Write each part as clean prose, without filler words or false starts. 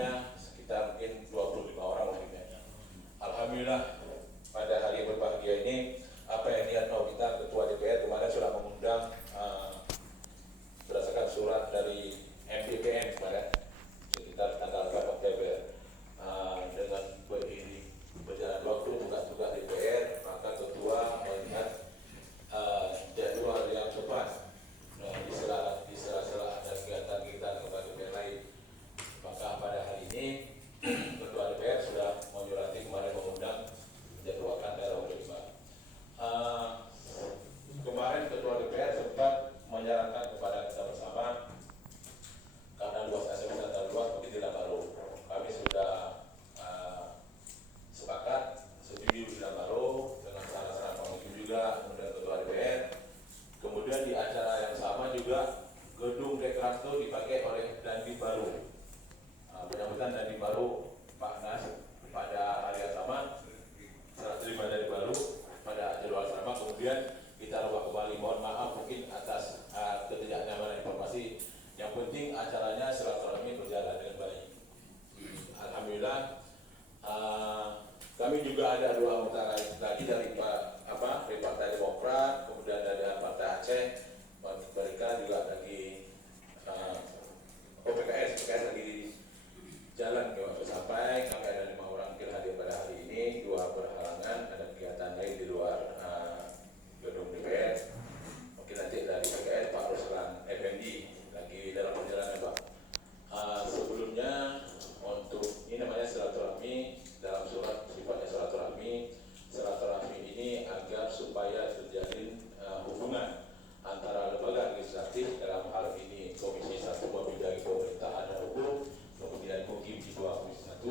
jumlahnya sekitar mungkin 25 orang mungkin ya. Alhamdulillah pada hari yang berbahagia ini apa yang niat mau kita Ketua DPR kemarin sudah mengundang berdasarkan surat dari MPPN kemarin sekitar tanggal 4 Oktober dengan begini berjalan waktu juga DPR maka Ketua melihat jadwal yang cepat di sela-sela ada kegiatan kita kepada DPR lain. Maka pada hari ini Ketua DPR sudah menyurati kemarin mengundang menjadwalkan dalam kelima. Kemarin Ketua DPR sempat menyarankan kepada kita bersama karena luas aset wisata luas mungkin tidak baru. Kami sudah sepakat setuju tidak baru dengan saran-saran pemimpin juga kemudian Ketua DPR. Kemudian di acara yang sama juga gedung Dekran itu dipakai oleh Dandim Baru. Penyambutan Dandim Baru Pak Nas pada hari yang sama serah terima dari baru pada jadwal sama, kemudian kita rubah kembali. Mohon maaf mungkin atas ketidaknyamanan informasi. Yang penting acaranya silaturahmi berjalan dengan baik. Alhamdulillah. Kami juga ada dua anggota lagi dari Partai Demokrat, kemudian ada Partai Aceh. Mereka juga lagi PKS lagi jalan ke sampai kami ada 5 orang mungkin hadir pada hari ini, 2 berhalangan ada kegiatan lain di luar gedung DPR. Mungkin nanti dari PKS Pak Ruslan Effendi lagi dalam perjalanan Pak. Sebelumnya untuk ini namanya silaturahmi dalam surat sifatnya silaturahmi ini agar supaya terjalin hubungan antara lembaga legislatif dalam hal ini Komisi 1 Bidang Pemerintahan dan Hukum, kemudian Komisi 2 Komisi 1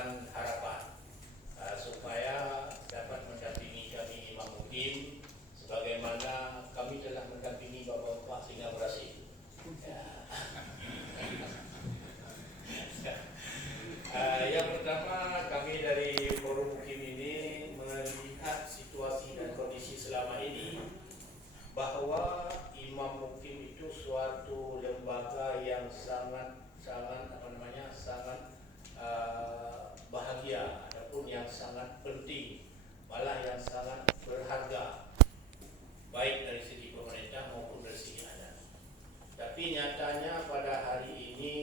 dan harapan supaya dapat mendampingi kami Imam Mukim sebagaimana kami telah mendampingi Bapak-Bapak sehingga berhasil. Yang pertama, kami dari Forum Mukim ini melihat situasi dan kondisi selama ini bahwa Imam Mukim itu suatu lembaga yang sangat bahagia ataupun yang sangat penting, malah yang sangat berharga, baik dari segi pemerintah maupun dari segi adat. Tapi nyatanya pada hari ini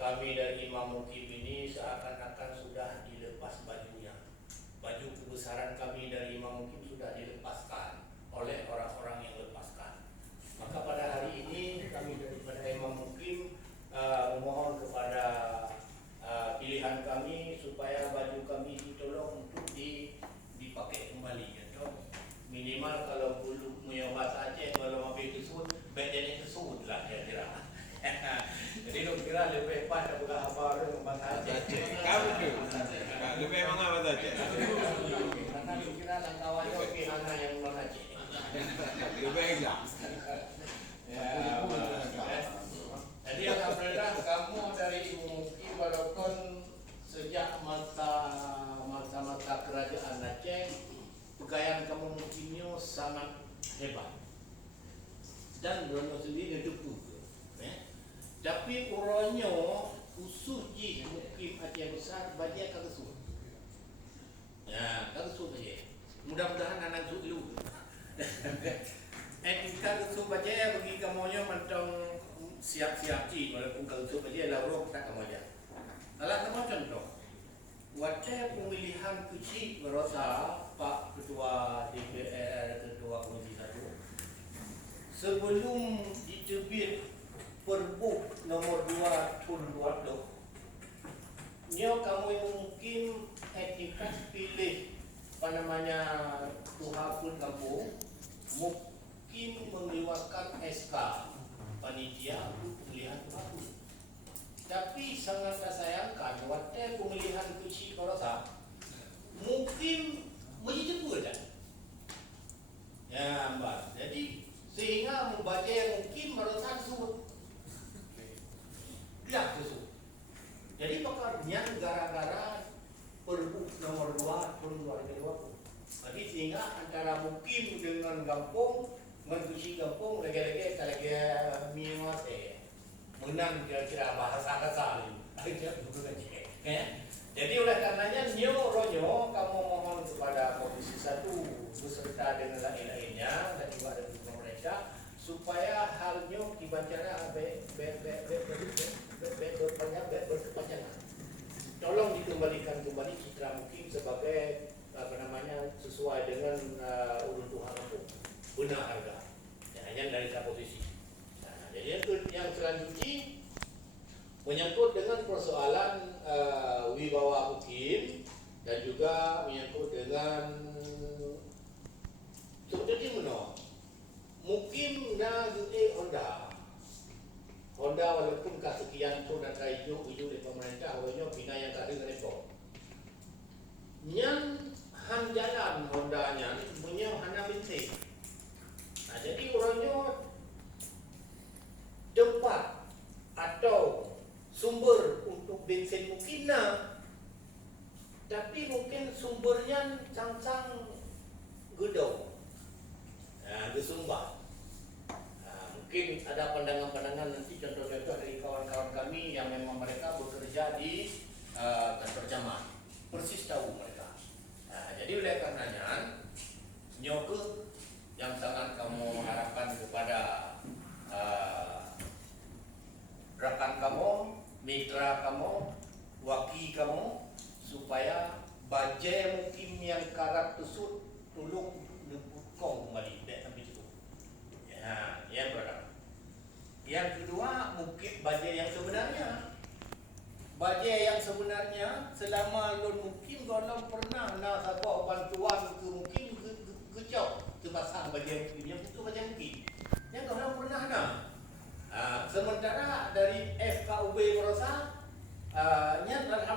kami dari Imam Mukim ini seakan-akan sudah dilepas bajunya. Baju kebesaran kami dari Imam Mukim sudah dilepaskan oleh orang-orang yang lepaskan. Maka pada hari ini kami daripada Imam Mukim memohon kepada pilihan kami supaya baju kami ditolong untuk dipakai kembali. Minimal kalau bulu punya bahasa Aceh, kalau habis kesud, bedanya kesud lah kira-kira. Jadi lu kira lebih hebat daripada apa orang bahasa Aceh. Kamu tu, lebih mana bahasa Aceh? Karena lu kira langkawannya pihana yang non Aceh. Lebih enggak. Jadi alhamdulillah kamu dari Imam Mukim walaupun sejak masa kerajaan Aceh pakaian kamu Mukimnya sangat hebat dan Rono sendiri dukung. Tapi urangnya khusus ji Mukim Aceh besar banyak kagusut. Ya, kagusut aja. Mudah-mudahan anak dulu. Kita kagusut aja bagi kamunya macam siap-siap ji walaupun kagusut aja lalu tak kamu aja. Alah kamu contoh. Waktu pemilihan kecil merasa Pak Ketua DPR, Ketua Komisi 1 sebelum diterbit Perbu nomor 2 Tahun 2020 nyo kamu yang mungkin etikat pilih Tuha pun kampung mungkin mengeluarkan SK panitia untuk pemilihan Tuha pun. Tapi sangat saya sayangkan waktu pemilihan kecil korasa mungkin begitu pula. Ya mbak, jadi sehingga membaca yang mungkin merasa surut. Ya surut. Jadi pekarnya gara-gara Perbu nomor 2 Tahun 2020. Jadi sehingga antara Mukim dengan Gampung, mengusi Gampung lagi-lagi minus menang kira-kira bahasa kasar. Jadi oleh karenanya ronyo kamu mohon kepada Komisi 1 beserta dengan lain-lainnya dan juga dari pemerintah supaya halnya dibacalah berkepanjangan. Tolong dikembalikan kembali citra Mukim sebagai sesuai dengan urut Tuhan itu benar harga. Hanya dari posisi. Jadi yang selanjutnya menyangkut dengan persoalan wibawa Mukim dan juga menyangkut dengan seperti mana Mukim na Honda walaupun kesekian tu dan hijau dari pemerintah awalnya bina yang tak ada repot. Yang hanjalan Hondanya punya hana bintik. Jadi orangnya tempat atau sumber untuk bensin mungkin tapi mungkin sumbernya sang-sang gedung gesumba. Mungkin ada pandangan-pandangan nanti contoh-contoh dari kawan-kawan kami yang memang mereka bekerja di kantor camat persis tahu mereka. Jadi oleh karenanya nyoke yang sangat kamu harapkan kepada rekan kamu, mitra kamu, waki kamu supaya baje Mukim yang karap tersud tolong nepukong kembali sampai situ. Ya, yang pertama. Yang kedua, Mukim baje yang sebenarnya. Baje yang sebenarnya selama lon Mukim kalau pernah nak apa bantuan ke Mukim kecau terpasang baje Mukim yang itu baje Mukim. Yang kalau pernah nak. Sementara dari FKUB merasa nya alhamdulillah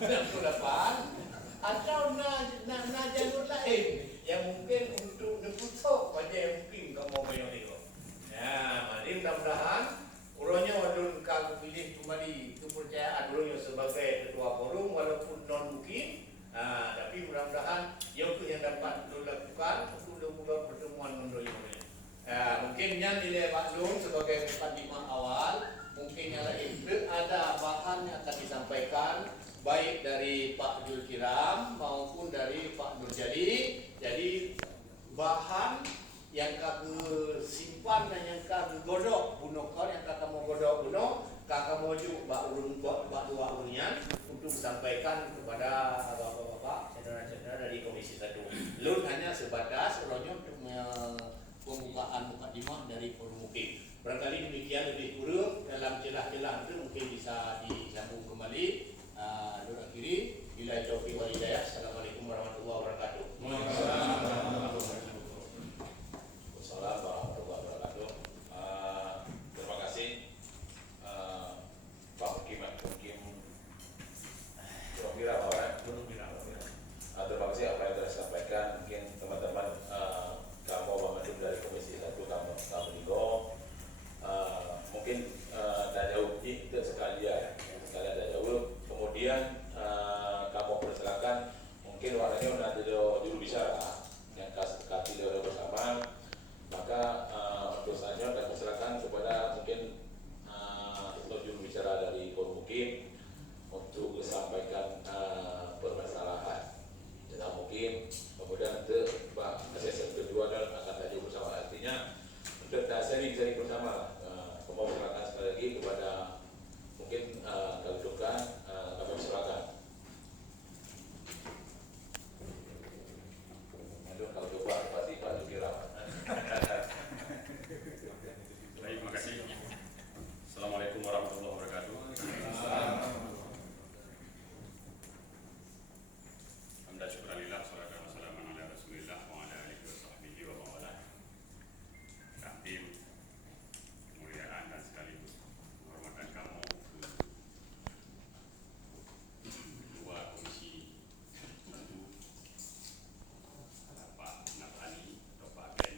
68 atau na jalur lain yang mungkin untuk neputok pada yang mungkin kamu mau itu. Ya, mari mudah-mudahan urangnya wadun kau pilih kembali kepercayaan urangnya sebagai ketua forum walaupun non mungkin. Tapi mudah-mudahan yang dapat dilakukan untuk membuat pertemuan menurutnya. Mungkin yang nilai Pak Lung sebagai mukadimah awal, mungkin yang lain ada bahan yang akan disampaikan baik dari Pak Jul Kiram maupun dari Pak Nur Jadi. Jadi bahan yang kami simpan dan yang kami godok bunuh kau yang kakak mau godok bunuh kakak mau bak dua urunnya untuk disampaikan kepada bapak-bapak saudara-saudara dari Komisi 1. Lun hanya sebatas urunnya untuk pembukaan mukadimah dari forum mungkin. Barangkali demikian lebih kurang dalam celah-celah itu mungkin bisa disambung kembali. Lun akhiri bila taufiq wal hidayah. Assalamualaikum warahmatullahi wabarakatuh. Waalaikumsalam warahmatullahi wabarakatuh. Terima kasih Pak Hakim kira-kira Pak ya? Terima kasih apa yang telah disampaikan. Mungkin teman-teman kamu Bang dari Komisi 1 kamu juga mungkin ada jauh itu sekali ya, sekali ada jauh. Kemudian kamu persilakan mungkin warnanya nanti juru bicara yang kasih bersama. Maka untuk selanjutnya dan persilakan kepada mungkin juru bicara dari forum mungkin untuk disampaikan permasalahan. Dan mungkin kemudian untuk sesi kedua dan akan tanya bersama, artinya untuk sharing bersama. Kami silakan sekali lagi kepada mungkin kalau dukan kami silakan. Aduh kalau coba pasti Pak Jukira. Baik, terima kasih. Assalamualaikum warahmatullahi wabarakatuh. Alhamdulillah, syukurillah, salatu wassalamu ala rasulillah wa ala alihi wa sahbihi wa mawala. Takdim, kemuliaan dan sekaligus penghormatan kamu Ketua Komisi 1 Pak Nafani atau Pak Ben,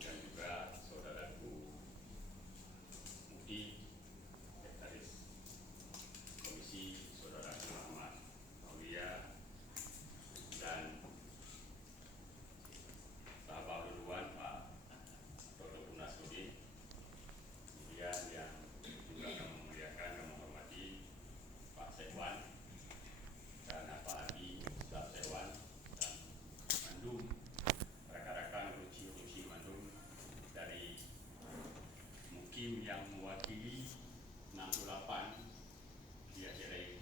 dan juga saudaraku Mudi, Sekretaris Komisi, Saudara Muhammad Aulia, dan sahabat duluan Pak Dr. Munasudin, kemudian yang juga kami memuliakan dan menghormati Pak Sekwan dan Pak Adi, Ustaz Sekwan dan Mandum, rekan-rekan ruci Mandum dari Mukim yang mewakili 68 dia jadi.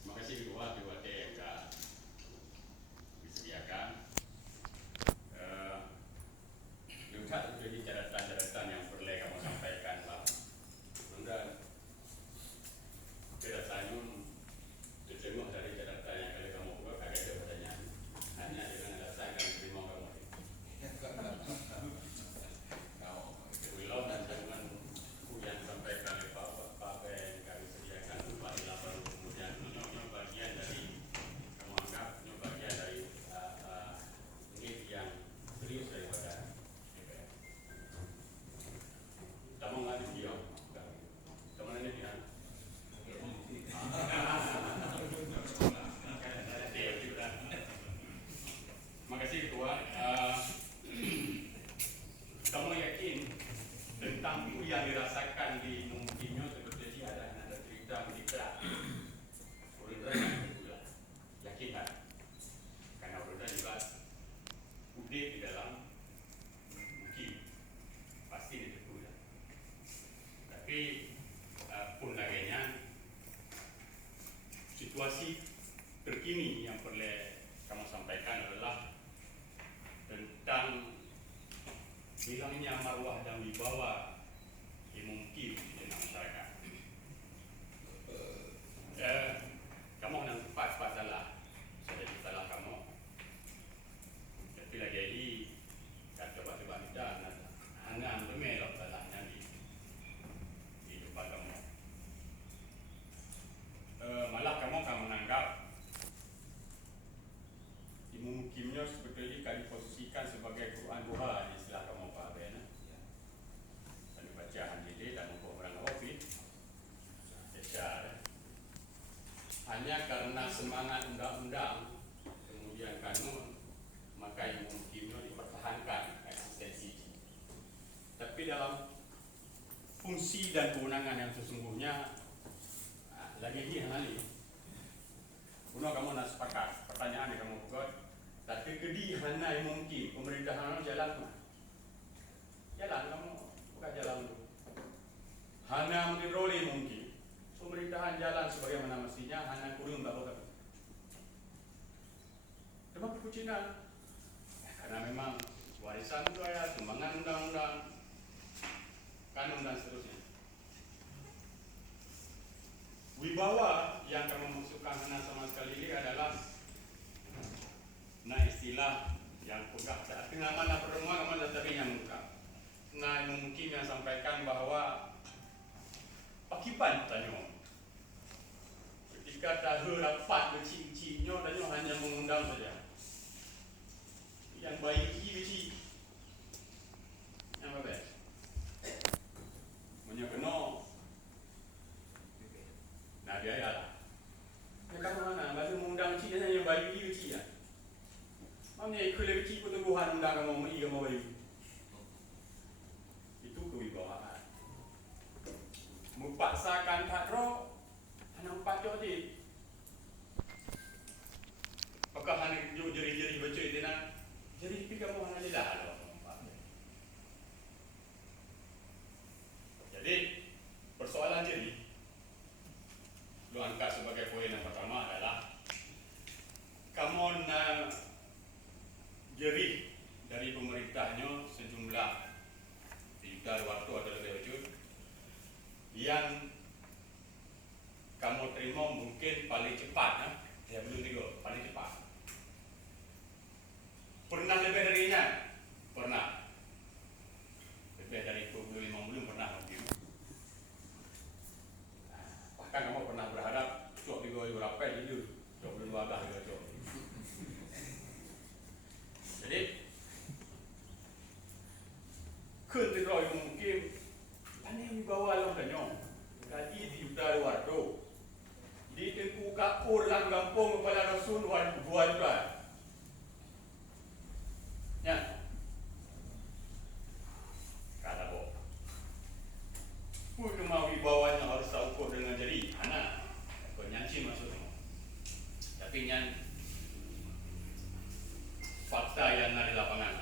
Terima kasih kedua yang sudah disediakan. Juga jadi catatan-catatan yang perlu kamu sampaikan Pak. Kemudian biasanya diterima dari catatan yang kali kamu buat agak ada pertanyaan. Hanya dengan alasan kami terima kamu. Willow dan dengan yang sampaikan oleh Pak Ben kami sediakan upah di lapangan, kemudian ini bagian dari kamu anggap ini bagian dari unit yang serius daripada DPR. Kamu nggak dia, kamu ini dia. Terima kasih Ketua. Kamu yakin tentang itu yang dirasakan di Mungkinyo seperti ada cerita menikah Urundra yang juga yakin kan? Karena Urundra juga udah di dalam Mungkin pasti itu ya. Tapi pun laganya situasi terkini yang perlu kamu sampaikan adalah tentang hilangnya marwah dan wibawa Mungkin di masyarakat. Kamu yang tepat salah, saya salah kamu. Tapi lagi ini kan coba-coba kita hanya bermelok salahnya di depan kamu. Tapi dalam fungsi dan kewenangan yang sesungguhnya lagi hali. Kuno kamu nak sepakat pertanyaan yang kamu buat. Tapi kedihan yang mungkin pemerintahan jalan mah. Jalan kamu bukan jalan dulu. Hana meniroli mungkin pemerintahan jalan sebagaimana mestinya hana kurun tak boleh. Kenapa Cina? Ya, karena memang warisan budaya, sumbangan undang-undang, kanun dan seterusnya. Wibawa yang kami maksudkan hana sama sekali ini adalah istilah yang pegah. Tengah mana pertemuan kamu tetapi yang mengungkap. Mungkin yang sampaikan bahwa pakipan tanya. Ketika tahu rapat kecil-kecilnya tanya hanya mengundang saja. Yang baik kecil-kecil. Yang apa? Menyekeno. Nah biaya lah. Yang kamu mana? Baru mengundang kecil hanya yang baik kecil ya. Mana ikut lebih kecil pun Tuhan undang kamu mau baik. Itu kewibawaan. Mempaksakan takro hanya 4 jadi. Apakah hanya jeri-jeri baca itu nak? Jadi pikir kamu hanya lidah loh. Jadi persoalan jeri lu angkat sebagai poin yang pertama adalah kamu jeri dari pemerintahnya sejumlah 3 waktu atau lebih wujud yang kamu terima mungkin paling cepat ya belum 3 paling cepat. Pernah lebih darinya? Pernah. Lebih dari 25 belum pernah mungkin. Bahkan kamu pernah berharap cok 3 berapa jadi 22 juga cok. Jadi ketika yang mungkin ini yang dibawa dalam kanyong gaji di juta wardo di tengku kapur dalam kampung kepala rasul buat juta ya kata boh pun mau dibawanya harus ukur dengan jari anak penyanci maksudnya tapi yang fakta yang ada di lapangan.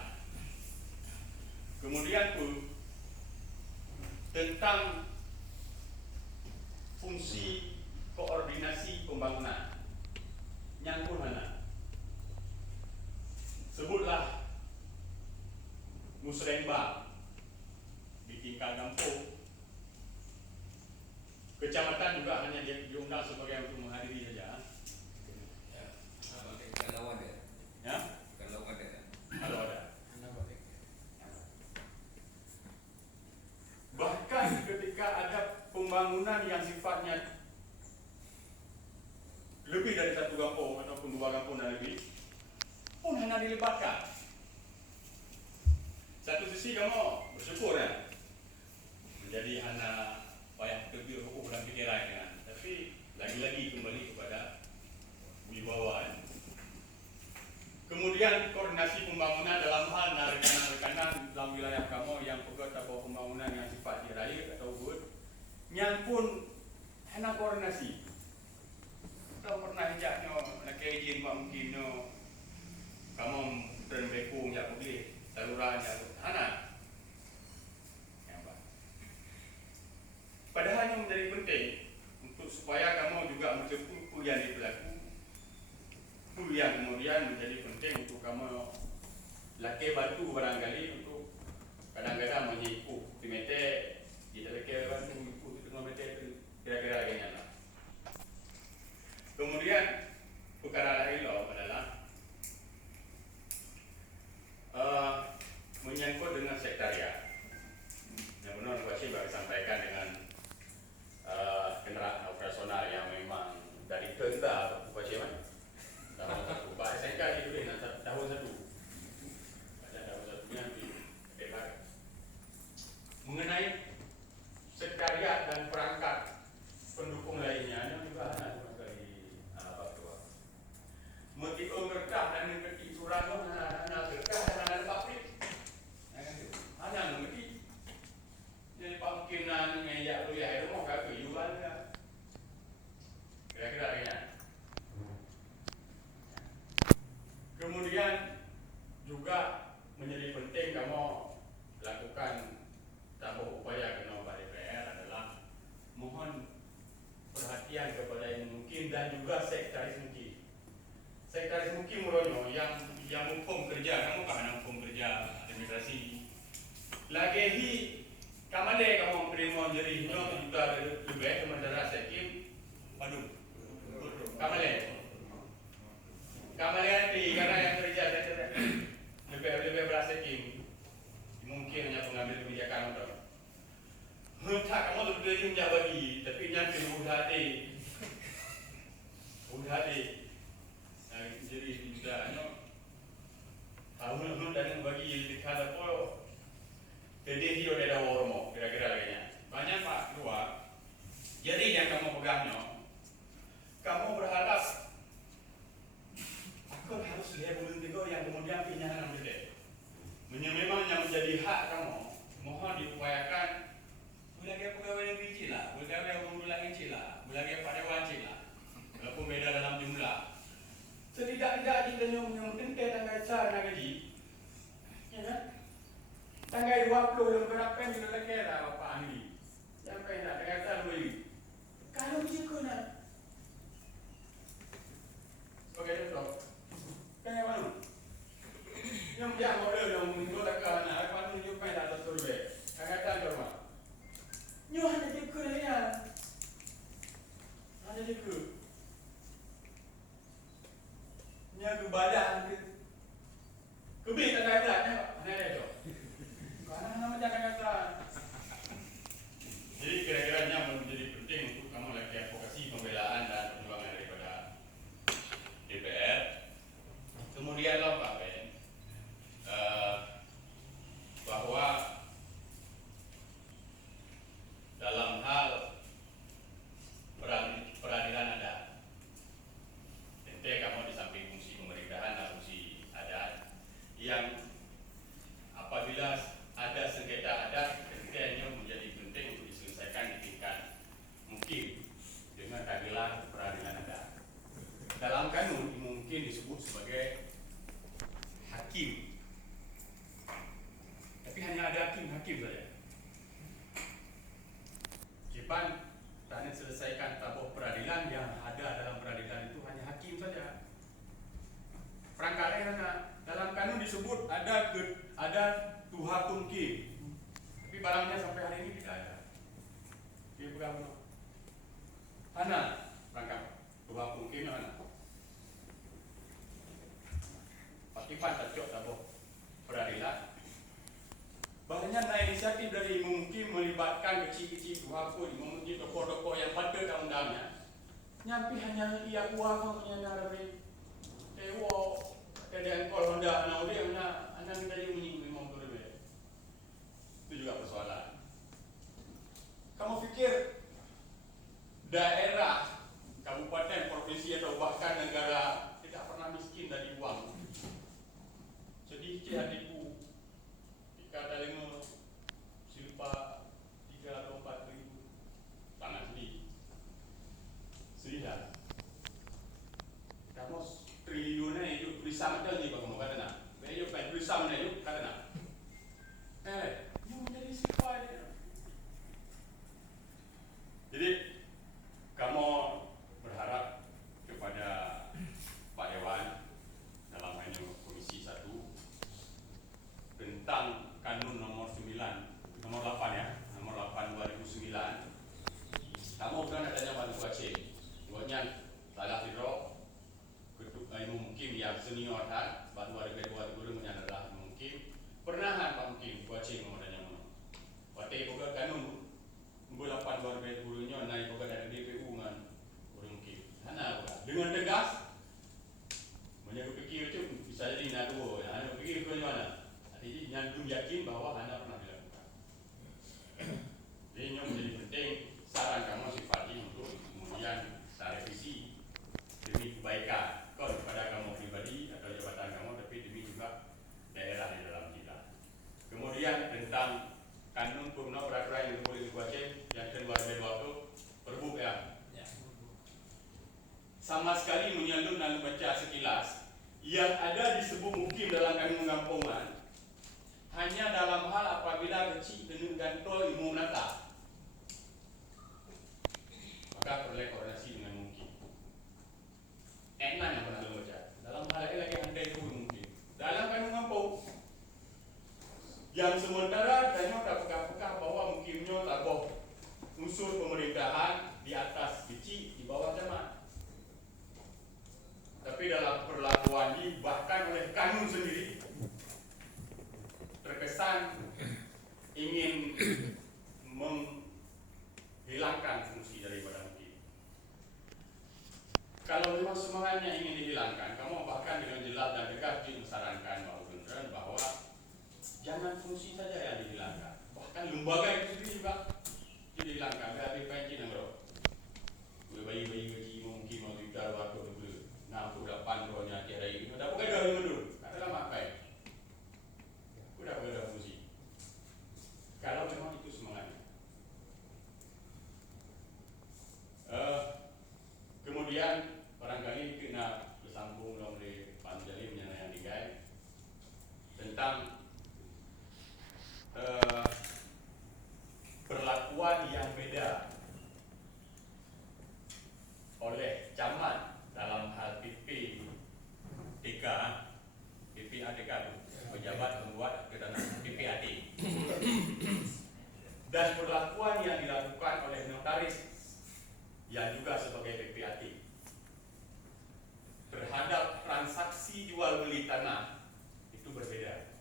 Kemudian pun tentang fungsi koordinasi pembangunan nyangkut mana? Sebutlah musrembang di tingkat kampung, kecamatan juga hanya diundang sebagai untuk menghadiri saja. Kalau ada. Ya? Kalau ada. Bahkan ketika ada pembangunan yang sifatnya lebih dari 1 kampung ataupun 2 kampung dan lebih pun hanya dilibatkan. Satu sisi kamu bersyukur ya menjadi hanya payah terbiur hukum dan pikiran kan. Tapi lagi-lagi kembali kepada wibawa. Kemudian koordinasi pembangunan dalam hal rekanan-rekanan dalam wilayah kamu yang pegat atau pembangunan yang sifatnya raya atau good, yang pun hanya koordinasi. Kau pernah hijaknya nak izin mak mungkinnya kamu berbekung ya boleh saluran ya anak. Padahal yang menjadi penting untuk supaya kamu juga mencakup yang diberlaku. Yang kemudian menjadi penting untuk kamu laki batu barangkali untuk kadang-kadang menyipu di mete kita laki batu menyipu di tengah mete kira-kira lagi lah. Kemudian perkara lain adalah menyangkut dengan Kamane kamu terima jadi nyo juta lebih sementara sekim. Aduh. Kamane. Kamane hati karena yang terjadi lebih berasa kim. Mungkin hanya pengambil kebijakan untuk. Tak kamu lebih menjawab tapi nanti udah deh. Jadi tidak hanya tahun dan bagi dikala po. Jadi dia udah ada warmo kira-kira lagi. Banyak pak dua. Jadi yang kamu pegangnya, kamu berharap aku harus lihat belum tiga yang kemudian pinjaman ambil. Memang yang menjadi hak kamu, mohon diupayakan. Bulagi pegawai yang biji lah, pegawai yang mengulangi cila, bulagi pada wajib lah. Walaupun beda dalam jumlah. Setidak-tidak kita yang penting tanggal sana gaji, ya kan? Tanggal 20 yang berapa yang kita kira Bapak Ahli? Sampai nak tanggal sana beli. Kalau jika nak, sebagai contoh, tanggal mana? Yang dia model yang minggu dekat nak, apa tu jumpa yang atas turbe? Tanggal sana rumah. Nyo hanya jika ni ya, hanya jika. Nya kebadan kebih tak ada belatnya mana ada tu karena nama jangan kata jadi kira-kiranya menjadi penting untuk kamu lagi advokasi pembelaan dan perjuangan daripada DPR kemudian lah Pak Ben bahwa dalam hal peradilan adat kamu di samping fungsi pemerintahan dan fungsi adat yang apabila ada sengketa adat ketiganya menjadi penting untuk diselesaikan di tingkat mungkin dengan keadilan peradilan adat. Dalam kanun mungkin disebut sebagai hakim, tapi hanya ada hakim saja. Kipan tak selesaikan tabuh peradilan yang ada dalam peradilan itu hanya hakim saja. Perangkatnya dalam kanun disebut ada tuha kunki, tapi barangnya sampai hari ini tidak ada. Dia pegang mana perangkat tuha kunki mana? Pakipan tak tabuh peradilan. Banyak inisiatif dari mungkin melibatkan kecil-kecil tuha pun, mungkin tokoh-tokoh yang patut dalam undangnya. Nyampi hanya ia uang hanya dari tewo keadaan kol Honda anak dia anak kita dia menyinggung tu lebih. Itu juga persoalan. Kamu fikir daerah, kabupaten, provinsi atau bahkan negara tidak pernah miskin dari uang. Sedih hatiku jika ada lima silpa 3 atau 4 ribu sangat sedih. Sedih dah. Kamu triliunnya itu tulisan aja ni bagaimana kata nak? Bayar pada tulisan mana itu kata nak? Yang menjadi sifat dia. Jadi kamu berharap kepada Pak Dewan dalam hal ini Komisi 1 tentang Kanun nomor 8 ya, nomor 8 2009. Kamu pernah nak tanya Pak Ketua Aceh, buatnya salah tidro. Mungkin yang senior kan, batu ada kedua guru menyadar mungkin pernah Pak mungkin kuaci mengenai mana. Partai boga kanun 8 baru gurunya naik boga dari DPU kan guru mungkin. Hana boga dengan tegas menjaga fikir itu bisa jadi nado. Hana fikir ke mana? Jadi yang yakin bahwa Hana pernah dilakukan. Jadi yang menjadi penting saran kamu sifatnya untuk kemudian saya revisi demi kebaikan. Kepada kamu pribadi atau jabatan kamu, tapi demi juga daerah di dalam kita. Kemudian tentang kanun purna peraturan yang boleh dibaca yang kedua dari waktu perbuk ya. Sama sekali menyalur dan membaca sekilas yang ada disebut mungkin dalam kanun pengampungan hanya dalam hal apabila kecil dan tol ilmu menata, maka perlu koordinasi dengan mungkin. Enak yang pernah baca. Dalam hal ini lagi anda itu mungkin. Dalam kanun ngampau yang sementara dan tak peka-peka bahwa mungkin lembaga itu sendiri juga tidak hilangkan. Ada penci nangro. Bayi-bayi kecil mungkin mau kita waktu itu. Nah, sudah panduannya tiada ini. Ada bukan dari dulu. Katalah makai. Udah fungsi. Kalau memang itu semangatnya. Kemudian barangkali kena bersambung oleh Pak Jali mengenai Digai tentang perlakuan yang beda oleh camat dalam hal PPADK pejabat membuat ketentuan PPAD dan perlakuan yang dilakukan oleh notaris yang juga sebagai PPAD terhadap transaksi jual beli tanah itu berbeda,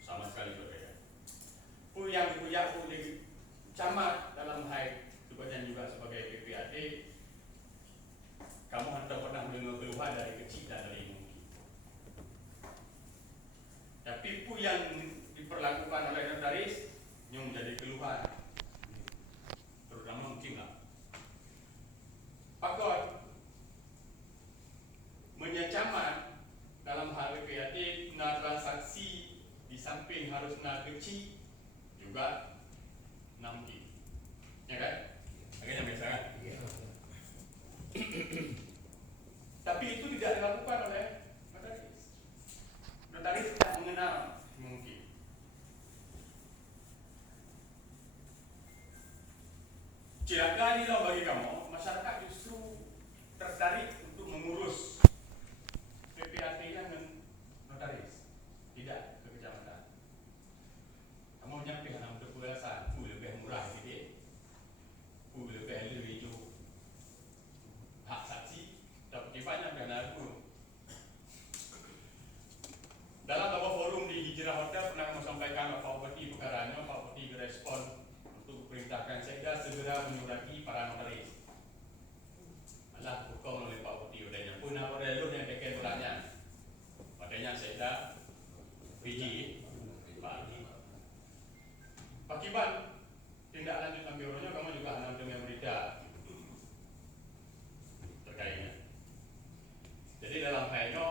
sama sekali berbeda. Yang camat dalam hal tugasnya juga sebagai PPAD, kamu hendak pernah mendengar keluhan dari kecil dan dari mungkin. Tapi yang diperlakukan oleh notaris yang menjadi keluhan, terutama mungkin lah. Pakot menyecamat dalam hal PPAD, na transaksi di samping harus na kecil juga mungkin, ya kan? Agaknya biasa kan? Tapi itu tidak dilakukan oleh notaris. Notaris tidak mengenal mungkin. Celaka inilah bagi kamu, masyarakat justru tertarik untuk mengurus PPAD dengan notaris, tidak ke kecamatan. Kamu nyampe dalam kepuasan, lebih murah gitu, lebih hijau, hak saksi, dapat banyak dana itu. Dalam beberapa forum di Hijrah Hotel pernah menyampaikan Pak Bupati perkaranya, Pak Bupati berespon untuk perintahkan Sekda segera menyurati para notaris. Alah hukum oleh Pak Bupati udahnya pun apa ada lu yang dekat beratnya. Padanya Sekda biji Pak Akibat tindak lanjut ambilnya kamu juga hendak dengar berita terkaitnya. Jadi dalam hal ini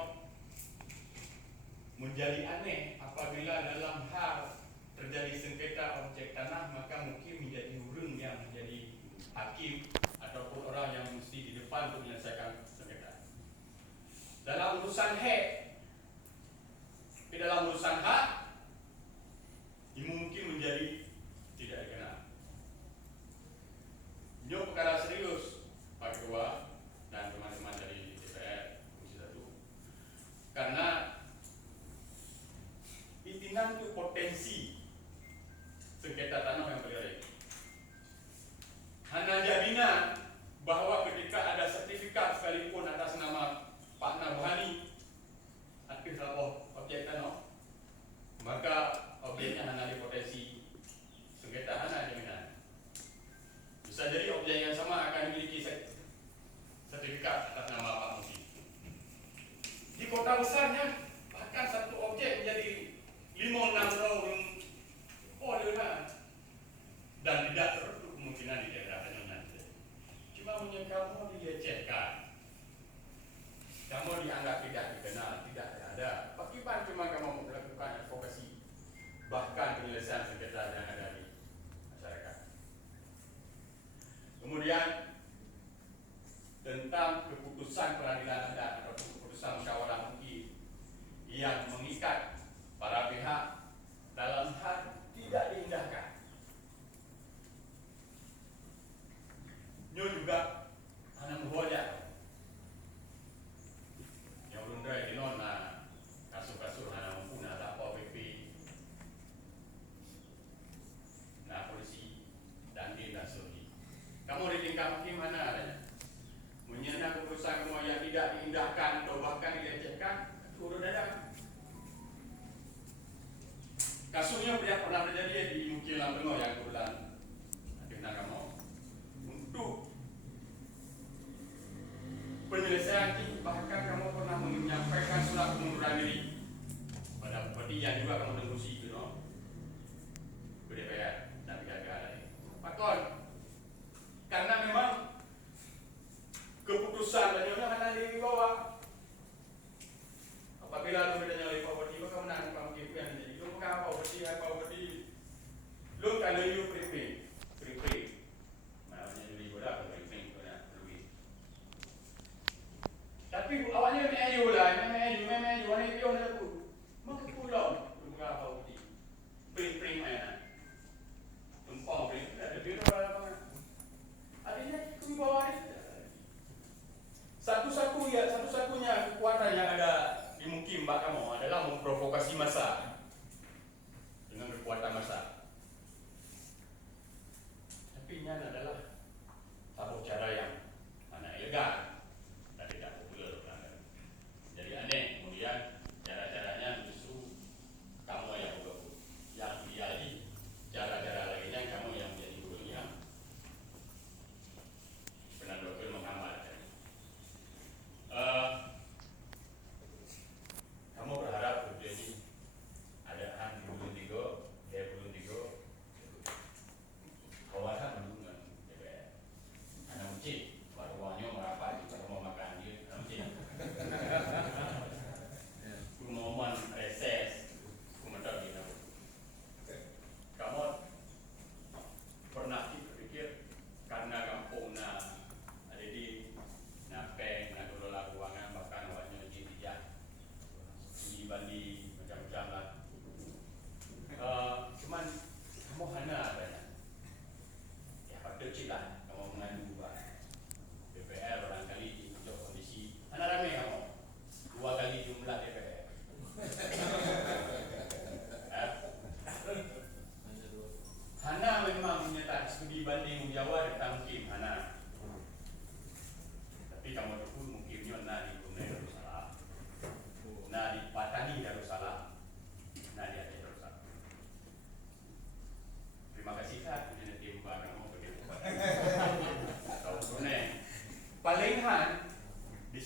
menjadi aneh apabila dalam hal terjadi sengketa objek tanah maka mungkin menjadi hurung yang menjadi hakim ataupun orang yang mesti di depan untuk menyelesaikan sengketa. Dalam urusan hak, dalam urusan hak mungkin menjadi tidak dikenal. Ini perkara serius Pak Ketua dan teman-teman dari DPR Komisi 1 karena pimpinan itu potensi sengketa tanah yang terjadi. Hanya jaminan bahwa ketika ada sertifikat sekalipun atas nama Pak Nabhani aktif dalam objek tanah, maka objeknya hanya di potensi sengketa hanya jaminan. Bisa jadi objek yang sama akan memiliki sertifikat atas nama Pak Musi. Di kota besarnya bahkan satu objek menjadi 5-6 tahun dan tidak tertutup kemungkinan di daerah nanti. Cuma kamu dilecehkan, kamu dianggap tidak dikenal, tidak ada. Bagaimana cuma kamu melakukan advokasi, bahkan penyelesaian sengketa yang ada di masyarakat. Kemudian tentang keputusan peradilan adat atau keputusan musyawarah muki yang mengikat para pihak dalam hal tidak diindahkan. Ini juga hanya membuatnya. Yang rundai di nona kasus-kasus hanya mempunyai apa PP, nah polisi dan industri. Kamu di tingkat hakim mana adanya? Menyenang keputusan semua yang tidak diindahkan atau bahkan dilecehkan, turun ada. Kasusnya pernah terjadi di Mungkin Lampeno yang kebetulan akhirnya kamu untuk penyelesaian ini bahkan kamu pernah menyampaikan surat pengunduran diri pada bupati yang juga kamu tembusi itu no? BDPR.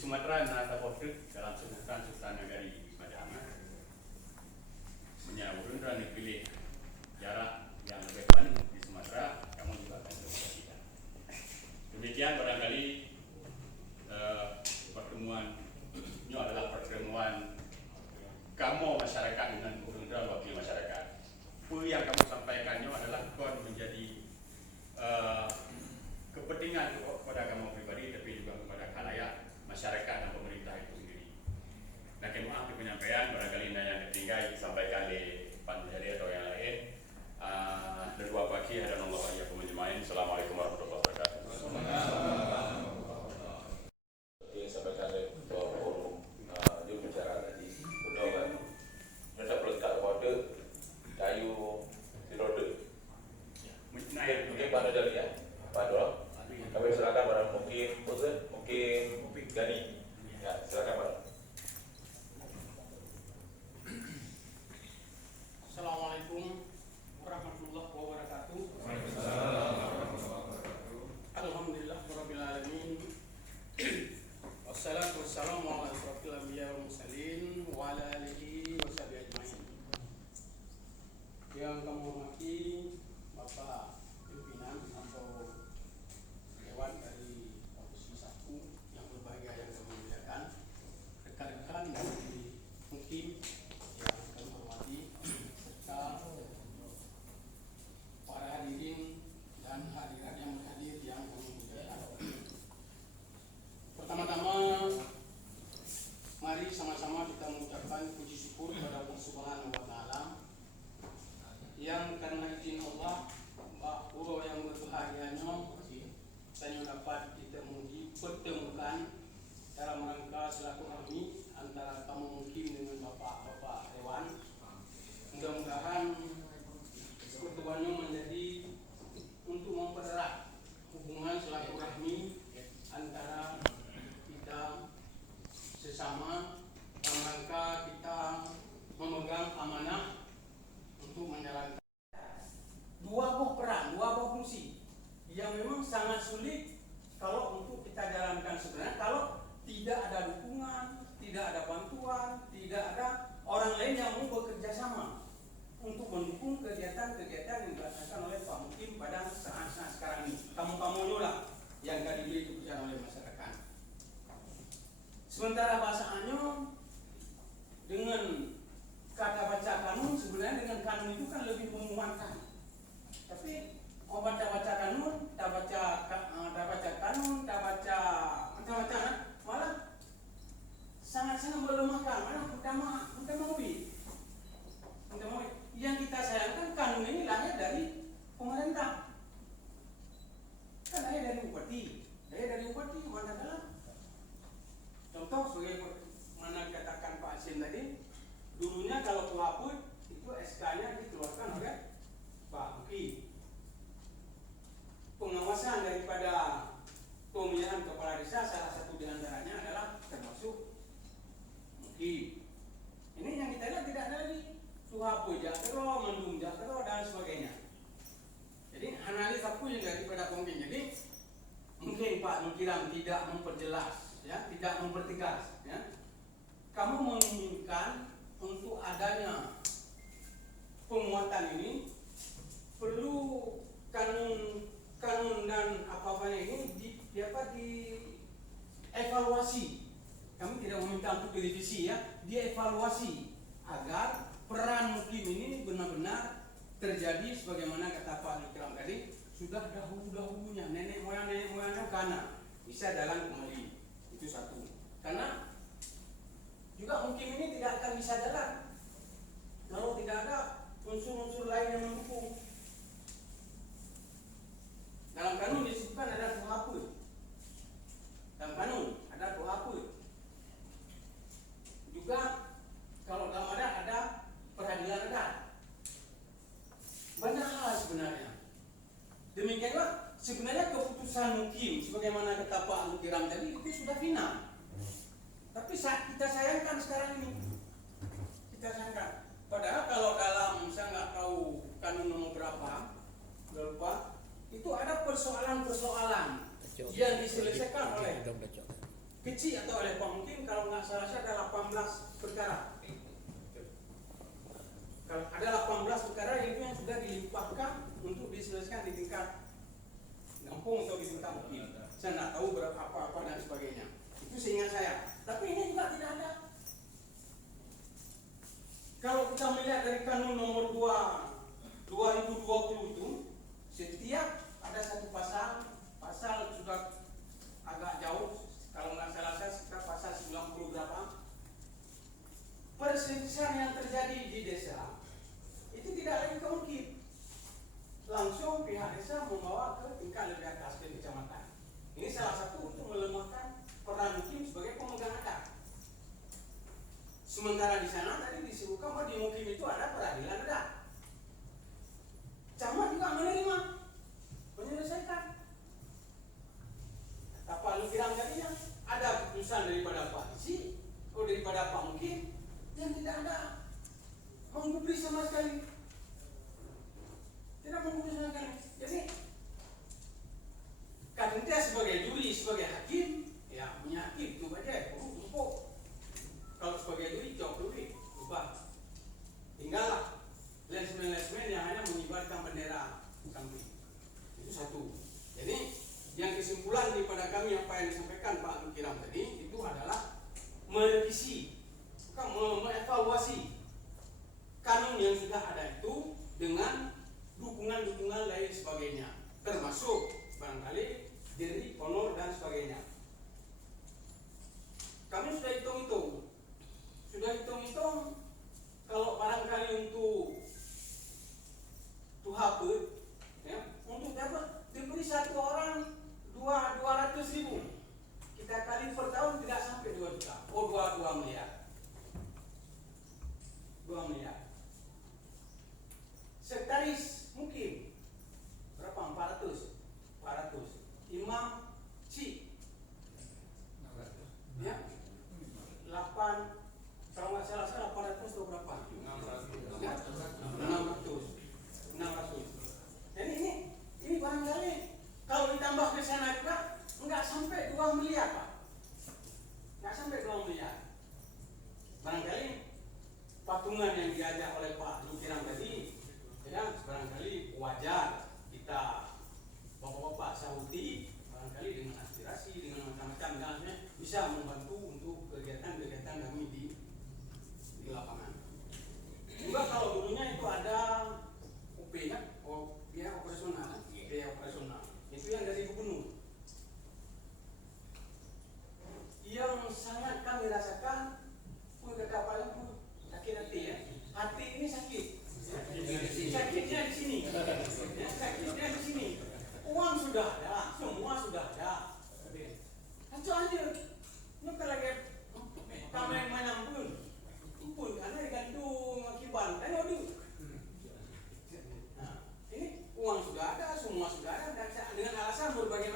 Sumatera Nata Portut dalam Sultan Negari Wisma Jama menyambut dan dipilih jarak yang lebih paling di Sumatera, kamu juga akan kita. Demikian barangkali pertemuan ini adalah pertemuan kamu masyarakat dengan kemudian wakil masyarakat. Apa yang kamu sampaikannya adalah kon menjadi kepentingan kepada kamu pribadi, tapi juga kepada khalayak masyarakat dan pemerintah itu sendiri. Nah, maaf di penyampaian barangkali yang ditinggal disampaikan di Pak Mujadi atau yang lain. Dua pagi ada Allah ya pemujamain. Assalamualaikum warahmatullahi wabarakatuh. Yang disampaikan oleh Ketua Forum jurubicara tadi, benar kan? Mereka pelekat kode kayu dirode. Mungkin Pak Nodali ya, Pak Dol. Kami silakan barang mungkin Gani. Ya, silakan Pak. Assalamualaikum warahmatullahi wabarakatuh. Alhamdulillah rabbil alamin. Wassalatu wassalamu ala asyrofil anbiya wal mursalin wa ala alihi washabihi ajmain. Yang kami hormati Bapak pimpinan atau dewan dari Komisi 1 yang berbahagia yang kami muliakan, rekan-rekan dari Mukim yang kami hormati, serta para hadirin dan hadirat yang berhadir yang kami muliakan. Pertama-tama, mari sama-sama kita mengucapkan puji syukur kepada Allah Subhanahu wa Ta'ala yang karena izin Allah, Mbak Puro yang berbahagianya saya dapat dipertemukan dalam rangka silaturahmi antara kamu Mukim dengan bapak-bapak dewan. Mudah-mudahan pertemuannya menjadi untuk mempererat hubungan silaturahmi antara kita sesama dalam rangka kita memegang amanah untuk menjalankan dua buah peran, dua buah fungsi yang memang sangat sulit kalau untuk kita jalankan sebenarnya kalau tidak ada dukungan, tidak ada bantuan, tidak ada orang lain yang mau bekerja sama untuk mendukung kegiatan-kegiatan yang dilaksanakan oleh Pak Mukim pada saat-saat sekarang ini. Kamu-kamu lah yang tadi diberi keputusan oleh masyarakat. Sementara bahasannya dengan kata baca kanun, sebenarnya dengan kanun itu kan lebih memuatkan. Tapi mau baca-baca kanun, tak baca kanun, tak baca malah sangat-sangat melemahkan. Malah utama yang kita sayangkan kanun ini lahir dari pemerintah. Kan lahir dari bupati, manakala contoh sebagai mana katakan Pak Asim tadi, dulunya kalau penghapus itu SK-nya dikeluarkan oleh Pak Muki. Pengawasan daripada pemilihan kepala desa salah satu di antaranya adalah termasuk Muki. Ini yang kita lihat tidak ada lagi Tuhapu Jakero, Mendung Jakero dan sebagainya. Jadi analisa pun yang daripada pemimpin. Jadi mungkin Pak Mukiram tidak memperjelas, ya, tidak mempertegas, ya. Kamu menginginkan untuk adanya penguatan ini perlu kanun dan apa-apanya ini dievaluasi. Kami tidak meminta untuk direvisi, ya, dievaluasi agar peran Mukim ini benar-benar terjadi sebagaimana kata Pak Mukiram tadi, sudah dahulu-dahulunya nenek moyangnya karena bisa jalan kembali. Itu satu. Karena juga Mukim ini tidak akan bisa jalan kalau tidak ada unsur-unsur lain yang mendukung. Dalam kanun disebutkan ada tuhapu. Dalam kanun ada tuhapu. Juga kalau dalam ada peradilan adat. Banyak hal sebenarnya. Demikianlah sebenarnya keputusan Mukim sebagaimana kata Pak Mukiram tadi itu sudah final. Tapi kita sayangkan sekarang ini. Kita sayangkan. Padahal kalau dalam saya nggak tahu kanun nomor berapa, lupa, itu ada persoalan-persoalan yang diselesaikan oleh kecil atau oleh Pak Mukim, kalau nggak salah saya ada 18 perkara. Kalau ada 18 perkara itu yang sudah dilimpahkan untuk diselesaikan di tingkat kampung atau di tingkat Mukim. Saya nggak tahu berapa apa dan sebagainya. Itu seingat saya. Tapi ini juga tidak ada. Kalau kita melihat dari Kanun nomor 2 2020 itu, setiap ada satu pasal sudah agak jauh, kalau nggak salah saya sekitar pasal 90 berapa, perselisihan yang terjadi di desa itu tidak lagi ke Mukim, langsung pihak desa membawa ke tingkat lebih atas, ke kecamatan. Ini salah satu untuk melemahkan peran Mukim sebagai pemegang adat. Sementara di sana tadi disebutkan bahwa di Mukim itu ada peradilan adat. Camat juga menerima, menyelesaikan. Apa lu bilang jadinya ada keputusan daripada Pak Isi atau daripada Pak Mukim yang tidak ada menggubris sama sekali, tidak menggubris sama sekali. Jadi kadang dia sebagai juri, sebagai hakim, ya punya hakim itu aja, tumpuk. Kalau sebagai juri jauh lebih lupa, tinggallah lesmen yang hanya mengibarkan bendera samping. Itu satu. Jadi yang kesimpulan daripada kami apa yang disampaikan Pak Lukiram tadi itu adalah merevisi, bukan mengevaluasi kanun yang sudah ada itu dengan dukungan-dukungan lain sebagainya, termasuk barangkali diri, honor dan sebagainya. Kami sudah hitung-hitung kalau barangkali untuk tuhaput, ya, untuk dapat diberi satu orang 200.000, kita kali per tahun tidak sampai 2 juta, 2 miliar. 2 miliar. Sekretaris mungkin berapa? 400. Imam C, ya, 8, kalau nggak salah 800 atau berapa? 600. Jadi ini barangkali kalau ditambah ke sana juga nggak sampai 2 miliar, Pak. Nggak sampai 2 miliar. Barangkali patungan yang diajak oleh Pak Lukiram tadi, ya, barangkali wajar kita bapak-bapak sahuti, barangkali dengan aspirasi, dengan macam-macam jalannya bisa membantu untuk kegiatan-kegiatan kami di lapangan. Juga kalau dulunya itu ada UP, kan? Biaya operasional, itu yang dari gubernur. Yang sangat kami rasakan, kata Pak itu sakit hati, ya. Hati ini sakit. Sakitnya di sini. Ya, sakitnya di sini. Uang sudah ada, semua sudah ada. Itu aja. Ini kalau kami menampun, karena digantung akibat. Nah, ini uang sudah ada, semua sudah ada, dan dengan alasan berbagai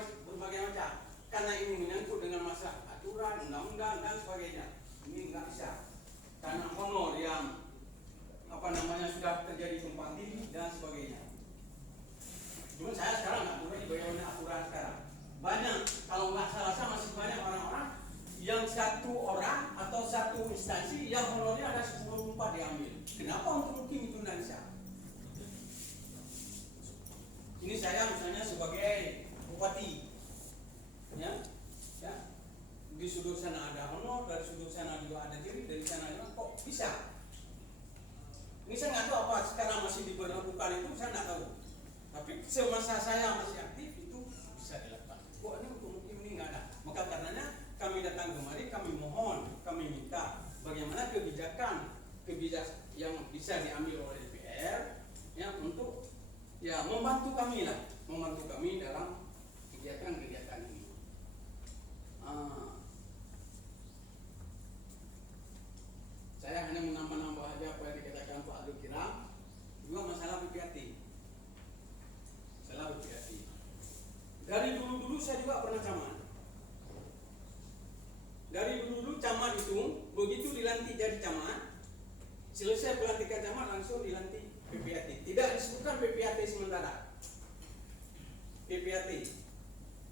macam. Karena ini menyangkut dengan masa aturan, undang-undang dan sebagainya. Ini nggak bisa. Karena honor yang sudah terjadi tumpang tindih dan sebagainya. Cuma saya sekarang nggak tahu bagaimana aturan sekarang. Banyak, kalau nggak salah masih banyak orang-orang yang satu orang atau satu instansi yang honornya ada 10 upah diambil. Kenapa untuk Mukim itu tidak bisa? Ini saya misalnya sebagai bupati, ya, di sudut sana ada honor, dari sudut sana juga ada diri, dari sana juga kok bisa? Ini saya nggak tahu apa sekarang masih diberlakukan itu, saya nggak tahu. Tapi semasa saya masih aktif itu bisa dilakukan. Kok ini untuk Mukim ini nggak ada? Maka karenanya kami datang kemari, kami mohon, kami minta bagaimana kebijakan yang bisa diambil oleh DPR, ya, untuk ya membantu kami dalam kegiatan-kegiatan ini. Saya hanya menambah-nambah aja apa yang dikatakan Pak Lukiram. Juga masalah BPAT. Dari dulu-dulu saya juga pernah camat. Dari dulu camat itu begitu dilantik jadi camat, selesai pelantikan camat langsung dilantik PPAT. Tidak disebutkan PPAT sementara. PPAT.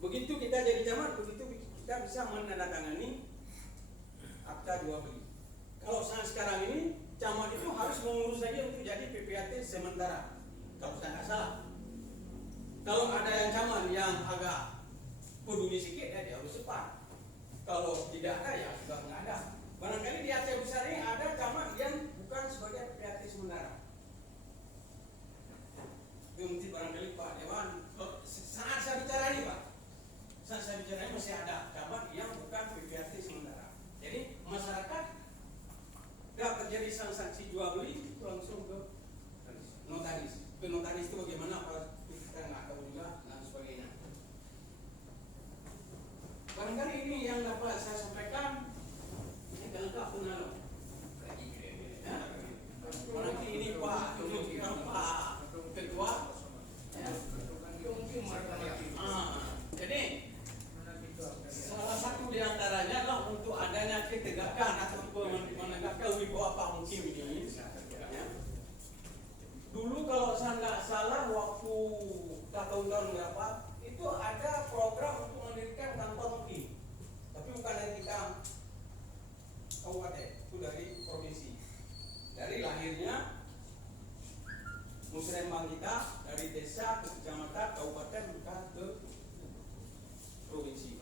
Begitu kita jadi camat, begitu kita bisa menandatangani akta jual beli. Kalau sekarang ini camat itu harus mengurus saja untuk jadi PPAT sementara. Kalau saya nggak salah. Kalau ada yang camat yang agak peduli sedikit, ya dia harus cepat. Kalau tidak ada, ya sudah nggak ada. Barangkali di Aceh Besar ini ada camat yang bukan sebagai PPAT sementara. Itu nanti barangkali Pak Dewan, saat saya bicara ini Pak, saat saya bicara ini masih ada camat yang bukan PPAT sementara. Jadi masyarakat tidak terjadi transaksi jual beli itu langsung ke notaris. Ke notaris itu bagaimana kalau kita nggak tahu juga dan sebagainya. Barangkali ini yang dapat saya sampaikan. Ini lengkap benar. Ya. Barangkali ini Pak, ini Pak Ketua. Ya. Jadi salah satu di antaranya adalah untuk adanya ketegakan atau menegakkan wibawa Pak Mukim ini. Ya. Dulu kalau saya nggak salah waktu tahun-tahun berapa itu ada program untuk mendirikan kantor Mukim, tapi bukan dari kita kabupaten, itu dari provinsi. Dari lahirnya musrembang kita dari desa ke kecamatan, kabupaten, bukan ke provinsi.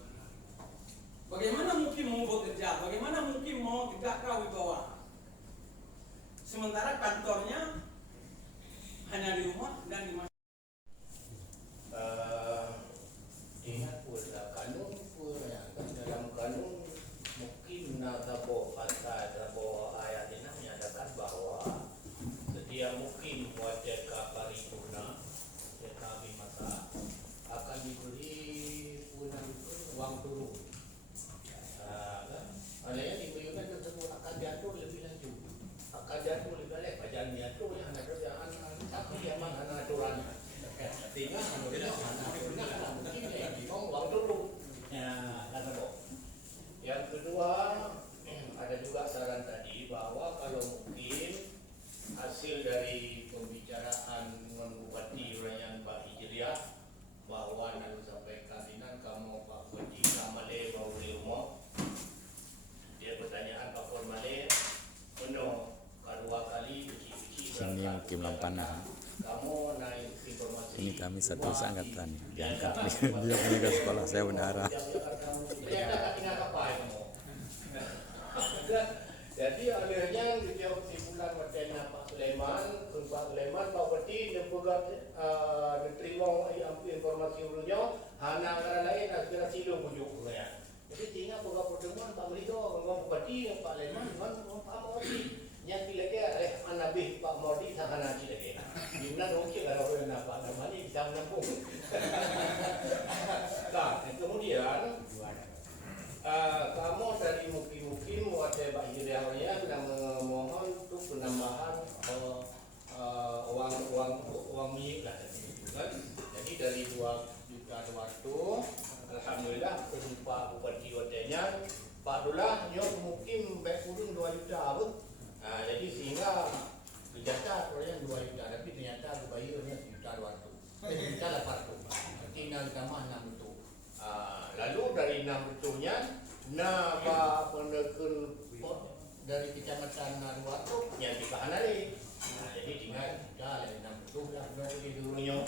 Bagaimana mungkin mau bekerja? Bagaimana mungkin mau tegakkan wibawa? Sementara kantornya hanya di rumah dan di masyarakat. Ingat pula kanun pula kan dalam kanun mungkin nagabo kata nagabo ayat ini menyatakan bahwa setiap mungkin wajah paripurna yang kami masa akan diberi uang turun. Adanya diberikan tersebut akan diatur lebih lanjut, akan diatur lebih lanjut. Jangan diatur yang anak tapi yang mana aturannya. Artinya menurutnya aturannya mungkin yang bingung uang turun. Ya, kata Bob. Yang kedua ada juga saran tadi bahwa kalau mungkin hasil dari pembicaraan dengan Bupati Urayan Pak Hijriah bahwa nanti sampaikan ini kamu Pak Bupati Kamale mau beli rumah. Dia pertanyaan Pak Formale, penuh kedua kali uji Sini Mukim Lampana. kamu naik informasi. Ini kami satu angkatan diangkat dia punya ke sekolah saya bendara. Ternyata tinggal apa kamu? Jadi akhirnya dijawab simpulan wacana Pak Sulaiman, Pak Bupati nempugat diterima informasi urunya, hana anggaran lain aspirasi lu bujuk ya. Jadi tinggal buka pertemuan Pak Merito, Pak Bupati, Pak Sulaiman dengan Pak Mordi. Yang tidak anabih Pak Mordi sangat tidak. Gimana mungkin kalau orang apa namanya bisa menampung. Nah, kemudian kamu dari mungkin wajah Pak Hijriahnya dan memohon untuk penambahan uang minyak lah kan. Jadi dari 2.200.000 alhamdulillah Pak Bupati wajahnya Pak Dullah nyok mungkin baik kurun 2 juta apa. Nah, jadi sehingga dijata proyek 2 juta tapi ternyata bayarnya 1.200.000. 1.800.000. Tinggal tambah 6 juta. Lalu dari 6 betulnya Pak pendekun dari kecamatan Naruwato yang dikahanari. Jadi tinggal kita 6 betul lah dari dulunya.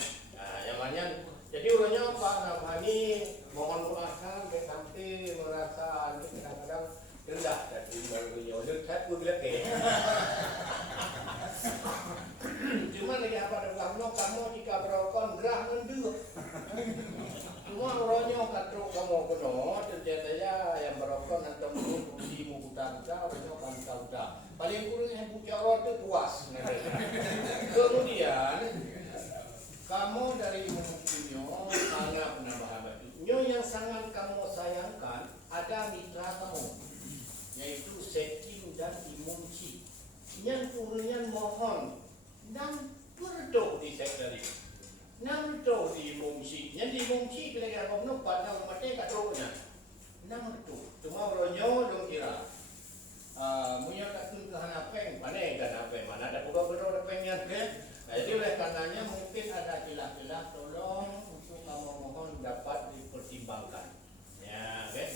Yang banyak jadi ulangnya Pak Nabhani mohon maaf sampai merasa kadang-kadang rendah dari barunya udah saya pun bilang cuma lagi apa ada kamu jika berokon gerah mendua semua orangnya katruk kamu kuno ternyata ya yang berokon atau di muka-muka orangnya kan kau paling kurang yang bicara itu puas kemudian kamu dari mempunyai sangat penambahan batu yang sangat kamu sayangkan ada mitra kamu yaitu setting dan imunci yang turunnya mohon dan berdoa di sektor ini nang berdoa di imunci yang di imunci kira-kira kamu pada umatnya kat rohnya nang berdoa cuma rohnya dong kira punya katun ke hanapeng mana ada buka berdoa pengen ke jadi oleh karenanya mungkin ada kilah-kilah tolong untuk kamu mohon dapat dipertimbangkan ya kan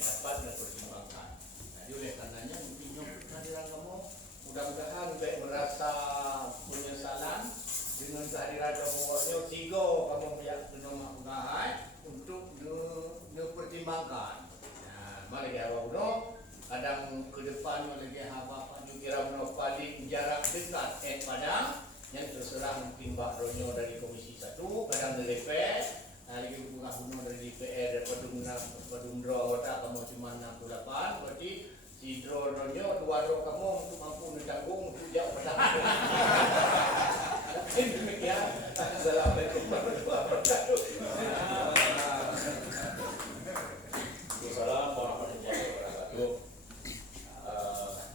Waalaikumsalam warahmatullahi wabarakatuh.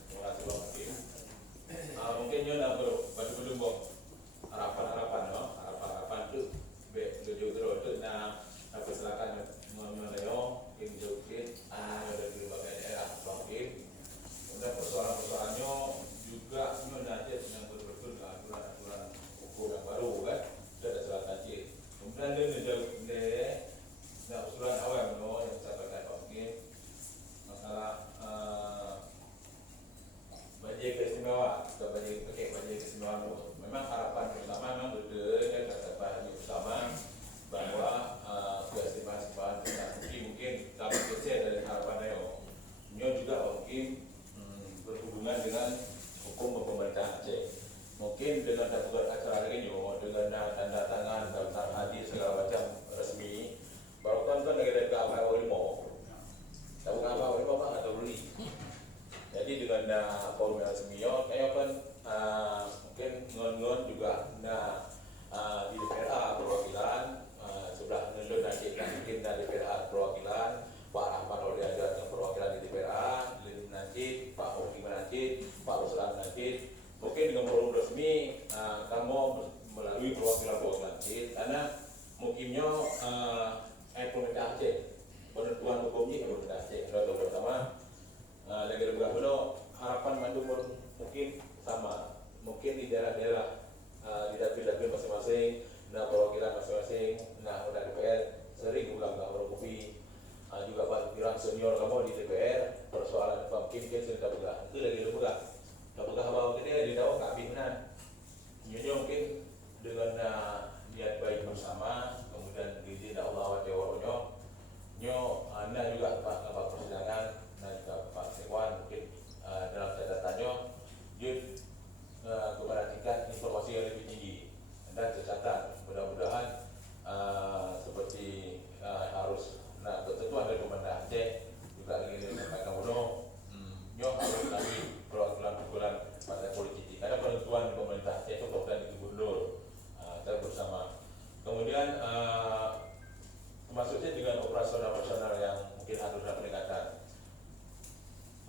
Terima kasih Bang Hakim. Mungkin nyo nak belum harapan-harapan no, harapan-harapan tu menuju tu na persilakan mengenai tim jukit dari berbagai daerah Bang Hakim. Kemudian persoalan-persoalannya juga nyo nanti yang betul-betul aturan-aturan hukum yang baru kan sudah silakan cik. Kemudian dia nah usulan awal no yang disampaikan Bang Hakim masalah banjir keistimewaan atau banjir keistimewaan itu. Memang harapan bersama memang berbeda kata bersama bahwa keistimewaan mungkin kami kecil dari harapan Neo juga mungkin berhubungan dengan hukum pemerintah Aceh. Mungkin dengan daftar acara lagi dengan tanda tangan daftar hadis segala macam resmi baru kan dari awal limo tahu awal limo bang atau beli. Jadi dengan forum yang resminya kayak kan mungkin ngon juga di DPRA perwakilan sebelah nelo nanti mungkin dari DPRA perwakilan Pak Rahman Oleh ada yang perwakilan di DPRA nanti Pak Mukim nanti Pak Ruslan nanti mungkin dengan forum resmi kamu melalui perwakilan nanti karena mungkinnya pemerintah Aceh penentuan hukumnya pemerintah Aceh atau pertama lagi beberapa harapan mandum mungkin sama mungkin di daerah-daerah di dapil-dapil masing-masing perwakilan masing-masing udah DPR sering ulang tahun kopi juga Pak Pirang senior kamu di DPR persoalan mungkin sering terbuka itu lagi terbuka bahwa kita di dalam nggak pimpinan nyonya mungkin dengan niat baik bersama kemudian diizin Allah wa Ta'ala anda juga Pak Persidangan dan juga Pak Sekwan mungkin dalam catatannya dia memperhatikan informasi yang lebih tinggi dan catatan mudah-mudahan seperti harus ketentuan dari pemerintah Aceh juga ingin disampaikan harus kami perwakilan partai politik karena penentuan pemerintah Aceh itu bukan di gubernur kita bersama kemudian maksudnya dengan operasional yang mungkin harus ada peningkatan.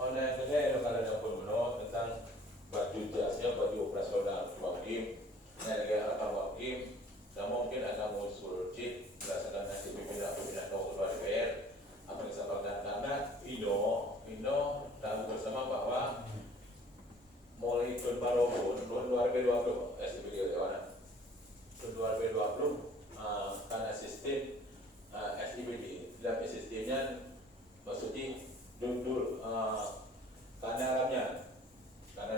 Yang kedua kalau ada pun tentang baju jasnya baju operasional Wakim, yang akan Wakim, dan mungkin akan mengusul JIT berdasarkan nanti pimpinan ketua DPR apa yang disampaikan karena Indo tahu bersama bahwa mulai tahun baru tahun 2020 SPD tahun 2020 karena sistem SIBD dalam sistemnya maksudnya dudul karena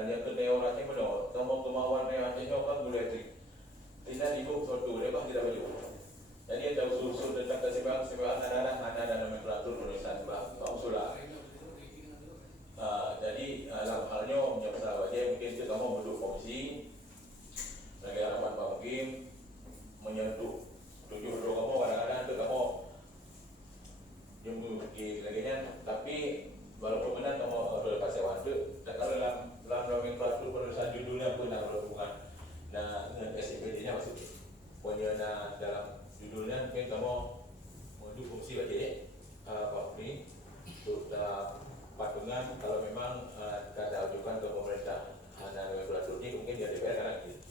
dia kedai orangnya menolak kemauan reaksinya kan boleh tidak ibu suatu dia tidak baju jadi ada usul tentang keseimbangan ada nomenklatur penulisan usulan jadi dalam halnya menyebabkan wajah mungkin itu kamu mendukung komisi sebagai harapan Pak Hakim menyentuh tujuh kamu kadang-kadang itu kamu di laginya tapi walaupun benar kamu harus pasal waktu dan kalau dalam nomenklatur penulisan judulnya pun ada berhubungan dengan SIPD-nya maksudnya punya dalam judulnya mungkin kamu mendukung fungsi wajah Pak Hakim untuk patungan kalau memang kita ajukan ke pemerintah hanya nomenklatur ini mungkin jadi DPR karena gitu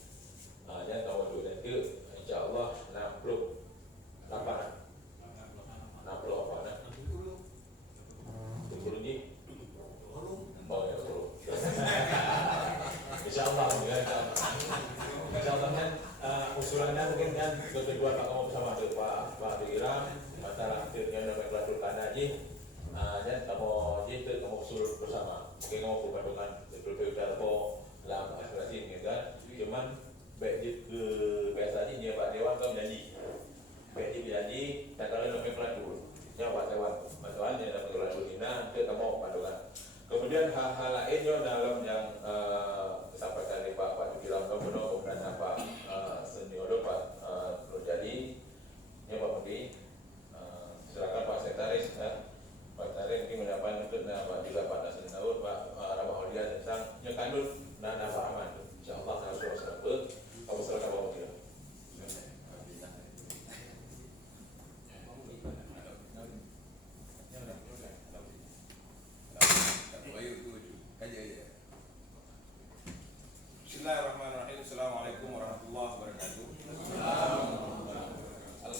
dan kamu dulu dan itu insya Allah 60 apa 60 ini oh ya 10 insya Allah ya insya Allah kan usulannya mungkin kan kedua Pak kamu bersama Pak Biram antara akhirnya nomenklatur Kanaji dan kamu itu kamu usul bersama mungkin kamu berpatungan betul-betul dalam aspirasi ini kan cuman baik ke biasa aja Pak Dewan kamu janji dan kalau nomenklatur ya Pak Dewan bantuan yang nomenklatur ini itu kamu patungan kemudian hal-hal lainnya dalam yang disampaikan oleh Pak Biram Domono kemudian Pak Senior Pak Nurjadi ya Pak Menteri silakan Pak Sekretaris Pak Sekretaris mungkin menyampaikan untuk Pak juga Pak Nasir Naur Pak Ramah Aulia dan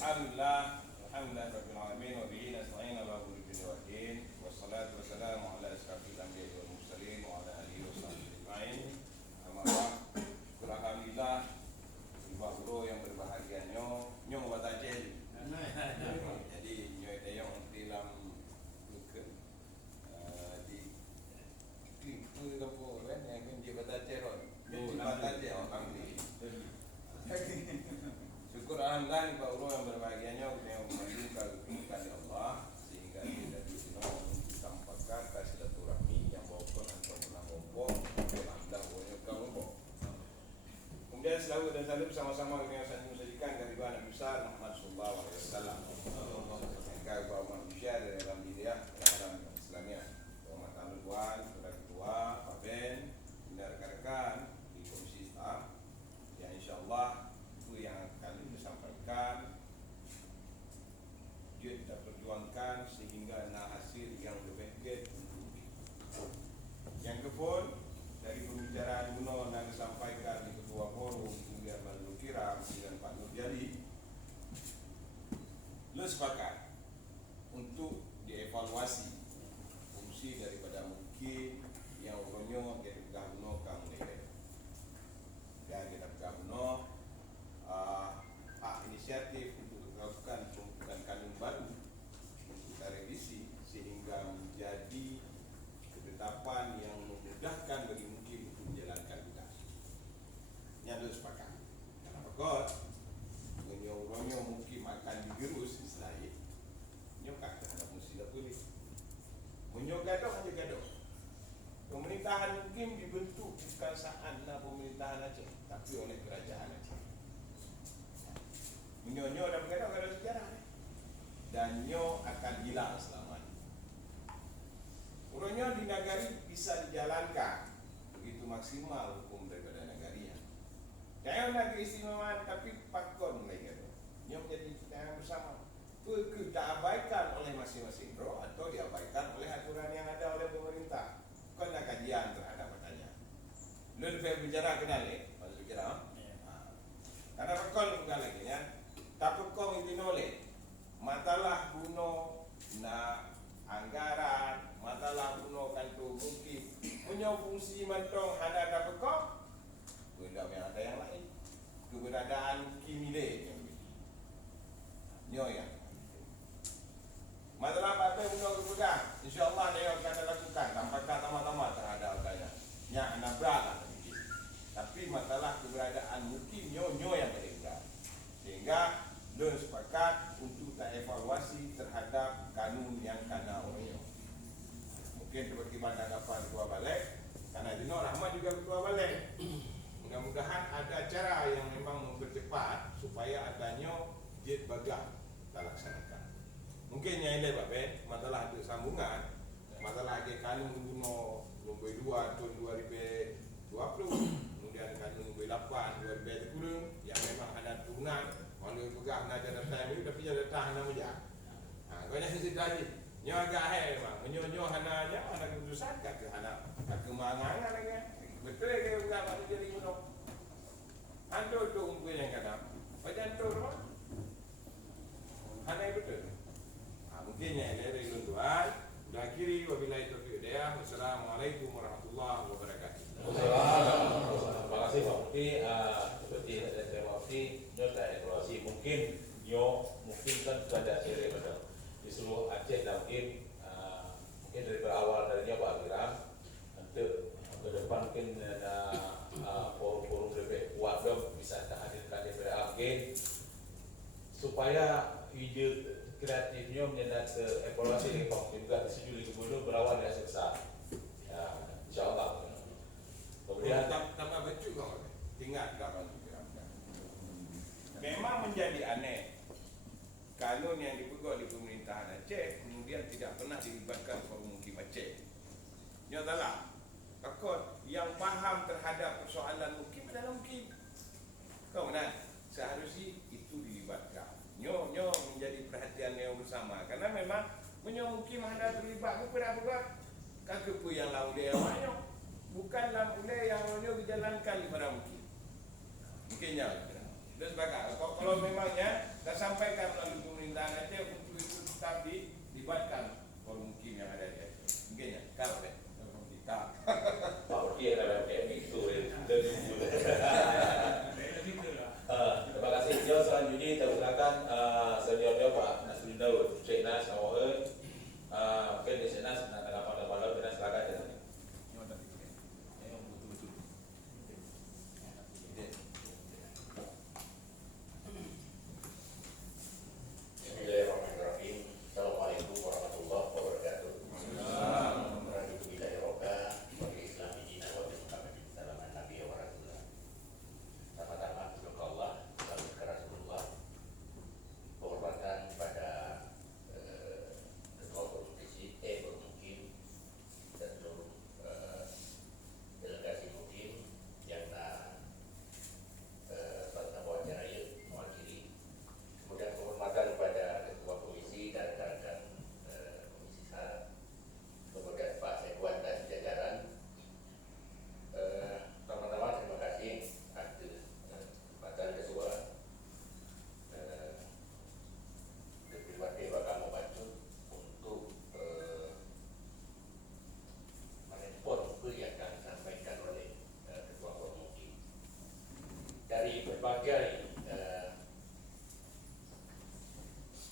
Alhamdulillah rabbil alamin wa bihi nasta'in ala umuri dunya waddin wassalatu wassalamu ala asyrafil anbiya'i wal mursalin wa ala alihi wa sahbihi ajma'in. Amma ba'd. Alhamdulillah ibu guru yang berbahagia nyo bahasa Aceh. Jadi nyo itu yang dalam bukan di klinik apa kan yang dia bahasa Aceh kan. Dia bahasa Aceh orang ni. Syukur alhamdulillah Pak Uro yang berbahagianya yang mengandungkan kepada Allah sehingga kita di sini sampaikan kasih silaturahmi yang bawaan atau menambah alhamdulillah banyak kamu. Kemudian selalu dan selalu bersama-sama dengan saya menyajikan kehadiran Nabi besar Muhammad sallallahu alaihi wasallam. Yang kau manusia dari dalam dia dalam Islamnya. Muhammad Al-Wan, saudara ketua, Pak Ben, dan rekan-rekan di Komisi Staff yang insyaallah yang akan disampaikan dia kita perjuangkan sehingga nak hasil yang lebih baik untuk kita. Yang kedua dari pembicaraan Guno yang disampaikan di Ketua Forum kemudian Malu Kiram dan Pak Nurjadi, lo sepakat untuk dievaluasi fungsi daripada mungkin yang orangnya dia gunakan oleh dan kita guna inisiatif untuk melakukan pembukaan kanun baru untuk kita revisi sehingga menjadi ketetapan yang memudahkan bagi mungkin untuk menjalankan tugas. Ini adalah sepakat. Karena kot menyorongnya mungkin akan digerus istilahnya. Nyokak terhadap mesti tak boleh. Menyogadoh hanya gadoh. Pemerintahan mungkin dibentuk bukan saat pemerintahan Aceh, tapi oleh kerajaan Aceh. Nyo dan berkata sejarah dan nyo akan hilang selamanya. Urangnya di negari bisa dijalankan begitu maksimal hukum daripada negarinya. Jangan negeri istimewa tapi pakon lagi tu. Nyo menjadi jangan bersama. Kita abaikan oleh masing-masing bro atau diabaikan oleh aturan yang ada oleh pemerintah. Bukan ada kajian terhadap katanya. Lu lebih bicara kenal maksud kira. Karena pakon bukan lagi ya. Tapi kau ini noleh matalah kuno na anggaran matalah kuno kantor mungkin punya fungsi mentong ada dapat kau benda yang ada yang lain keberadaan kimile yang nyo yang masalah apa kuno kepegang insyaallah dia akan lakukan tampakkan tama-tama terhadap adanya yang nabrak tapi masalah keberadaan mungkin nyo yang berbeda sehingga lo sepakat untuk tak evaluasi terhadap kanun yang kena orangnya. Mungkin seperti mana tanggapan ketua balik, karena Dino Rahmat juga ketua balik. Mudah-mudahan ada cara yang memang mempercepat supaya adanya jet bagah kita laksanakan. Mungkin yang ini Pak Ben, masalah ada sambungan, masalah ada kanun guna nombor 2 tahun 2020, kemudian kanun nombor 8 2010 yang memang ada turunan. Kalau pegang nak ada time ni tapi ada tahan nama je. Kau jangan cerita ni. Nyo agak hai memang. Menyo hananya ada keputusan kat anak. Kat kemangan lagi. Betul ke bukan pada jadi gunung. Ando tu umpuan yang kadang. Baca tu apa? Hanai betul. Mungkin yang dari tuan. Sudah akhiri wabillahi taufiq hidayah. Wassalamualaikum warahmatullahi wabarakatuh. Terima kasih Pak Mufti. Seperti saya Mufti, nyo tak evaluasi mungkin mungkin kan pada Aceh pada di seluruh Aceh dan mungkin dari berawal darinya Pak Agiram nanti ke depan mungkin ada forum-forum lebih kuat bisa hadirkan daripada mungkin supaya ide kreatifnya menjadi ke evaluasi dari Pak Mufti juga disetujui gubernur berawal dari Aceh besar. InsyaAllah. Kemudian tambah baju kau ingat kawan memang menjadi aneh kanun yang dipegang di pemerintahan Aceh kemudian tidak pernah dilibatkan forum mukim Aceh. Nyatalah takut yang paham terhadap persoalan mukim adalah mukim. Kau benar seharusnya itu dilibatkan. Nyo menjadi perhatian yang bersama karena memang mukim ada terlibat bukan kagak yang lalu dia banyak. Bukan lampunya yang nyo dijalankan di mana mungkin. Mungkinnya. Dan sebagai kalau memangnya Kita sampaikan melalui pemerintahan Aceh untuk itu tetap dilibatkan forum mukim yang ada di Aceh. Mungkin ya, kalau deh, kita. Pak Urdi adalah PMI itu dan terima kasih. Jauh selanjutnya kita silakan seniornya Pak Nasruddin Daud, Syekh Nas Nawawi. Mungkin di Syekh Nas nak tanggapan apa kita silakan ya. Bismillahirrahmanirrahim. Assalamualaikum warahmatullahi wabarakatuh. Pertama-tama berdoa Allah, lalu ke Rasulullah, penghormatan pada ketua provinsi, bermukim dan seluruh delegasi mukim yang pada acara ini mewakili. Kemudian penghormatan pada ketua komisi dan rekan-rekan komisi SAR, kemudian Pak Sekwan dan jajaran. Pertama-tama terima kasih atas kesempatan kedua Dewa kamu bantu untuk merespon apa yang kami sampaikan oleh ketua komisi dari berbagai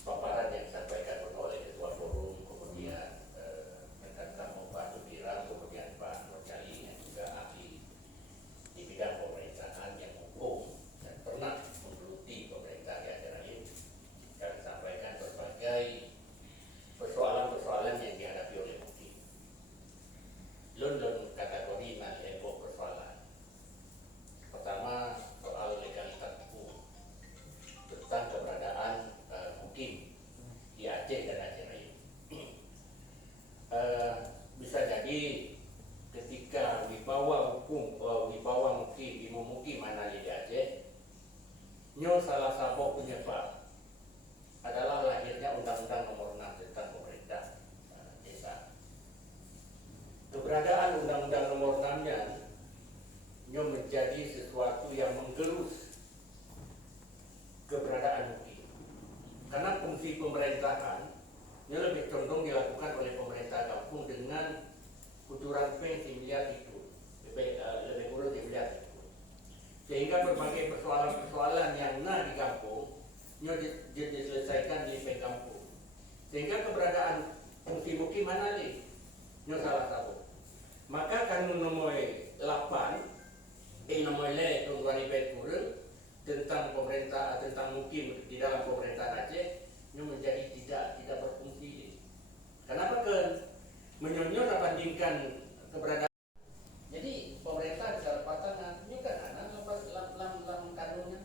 paparan yang disampaikan oleh ketua forum, kemudian rekan kamu Pak Sudirang, kemudian Pak Nurjali yang juga ahli di bidang pemerintahan yang hukum dan pernah menggeluti pemerintah di acara ini. Kami sampaikan berbagai persoalan-persoalan yang dihadapi oleh mukim. London kategori malebo persoalan. Pertama, soal legalitas hukum tentang keberadaan mukim di Aceh dan Aceh Raya. Bisa jadi ketika wibawa hukum, wibawa mukim, ilmu mukim mana di Aceh, nyo salah satu penyebab adalah lahirnya Undang-Undang Nomor 6 tentang pemerintah desa. Keberadaan Undang-Undang Nomor 6-nya nyo menjadi sesuatu yang menggerus keberadaan mukim. Karena fungsi pemerintahan ini lebih condong dilakukan oleh pemerintah kampung dengan kucuran peng miliar itu, lebih kurang miliar itu. Sehingga berbagai persoalan-persoalan yang di kampung ini diselesaikan di peng kampung. Sehingga keberadaan fungsi mukim mana nih? Ini salah satu. Maka Kanun Nomor 8 Nomor 5 tahun 2010 tentang pemerintah, tentang mukim di dalam pemerintahan Aceh ini menjadi tidak berfungsi. Kenapa kan menyonyor bandingkan keberadaan. Jadi pemerintah bisa lepas tangan. Ini kan anak lam kanunnya,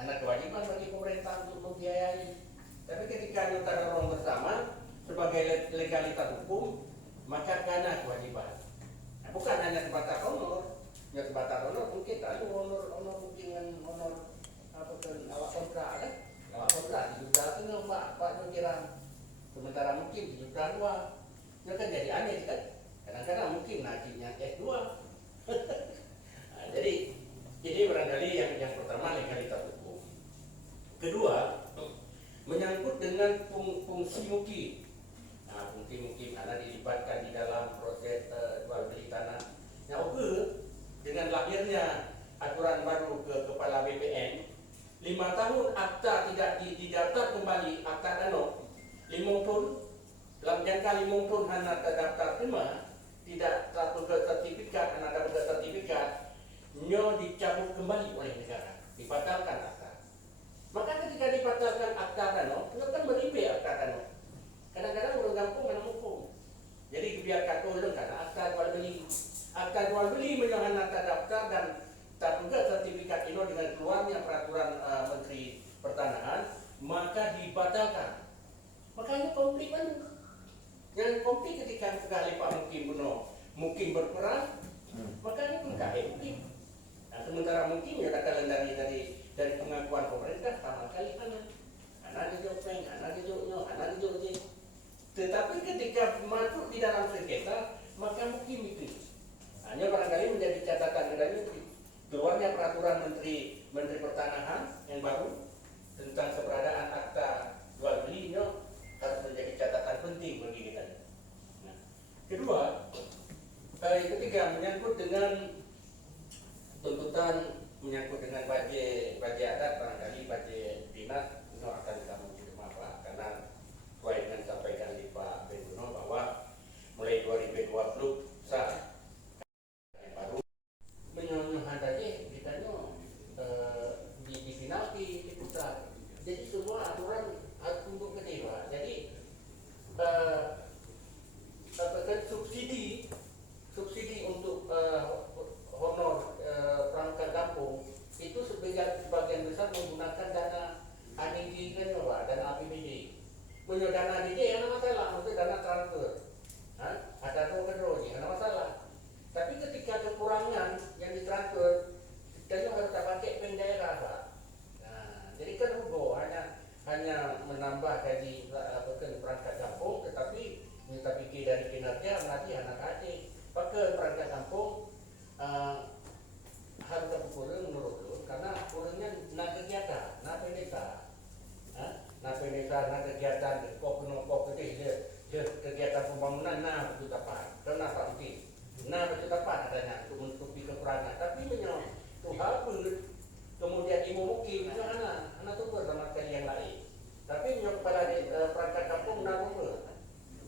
anak kewajiban bagi pemerintah untuk membiayai. Tapi ketika kita orang bersama sebagai legalitas hukum, maka karena kewajiban. Nah, bukan hanya sebatas honor. Ya sebatas honor mungkin tadi honor mungkin honor apa kan awak kontrak kan, awak kontrak dijual itu pak nyukiran, sementara mungkin dijual dua, itu kan jadi aneh kan, kadang-kadang mungkin najinya S2. Nah, jadi ini barangkali yang pertama legalitas hukum. Kedua menyangkut dengan fungsi mukim. Nah, fungsi mukim karena dilibatkan di dalam proses jual beli tanah. Nah, dengan lahirnya aturan baru ke kepala BPN, 5 tahun akta tidak didaftar kembali, akta danau 5 tahun dalam jangka 5 tahun hanya terdaftar semua, tidak satu ke sertifikat, hanya dapat sertifikat, nyo dicabut kembali oleh negara, dibatalkan akta. Maka ketika dibatalkan akta danau, itu kan beribe akta danau. Kadang-kadang orang kampung mana hukum. Jadi biarkan tolong karena akta jual beli. Akta jual beli menyatakan terdaftar dan tak juga sertifikat ini dengan keluarnya peraturan Menteri Pertanahan, maka dibatalkan. Makanya konflik kan? Yang konflik ketika sekali Pak mungkin berperan, makanya PKI mungkin. Nah, sementara mungkin ya katakan dari pengakuan pemerintah sama sekali anak dijopeng, anak dijokno, anak dijokje. Tetapi ketika masuk di dalam sengketa, maka mungkin itu. Hanya barangkali menjadi catatan negara keluarnya peraturan Menteri Pertanahan yang baru tentang keberadaan punya dana DJ ada masalah, untuk dana transfer. Ada draw ada masalah. Tapi ketika kekurangan yang ditransfer, kita harus tak pakai pen daerah, Pak. Nah, jadi kan rugo hanya menambah gaji perangkat kampung, tetapi kita pikir dari kinerja nanti anak adik pakai perangkat kampung harus kurang menurut karena kurangnya nak kegiatan, nak peneta, nak kegiatan kok kegiatan pembangunan betul tepat, karena apa mungkin, betul tepat adanya untuk menutupi kekurangan, tapi Tuhan pun kemudian ibu mungkin anak tu bersama sekali yang lain, tapi kepada perangkat kampung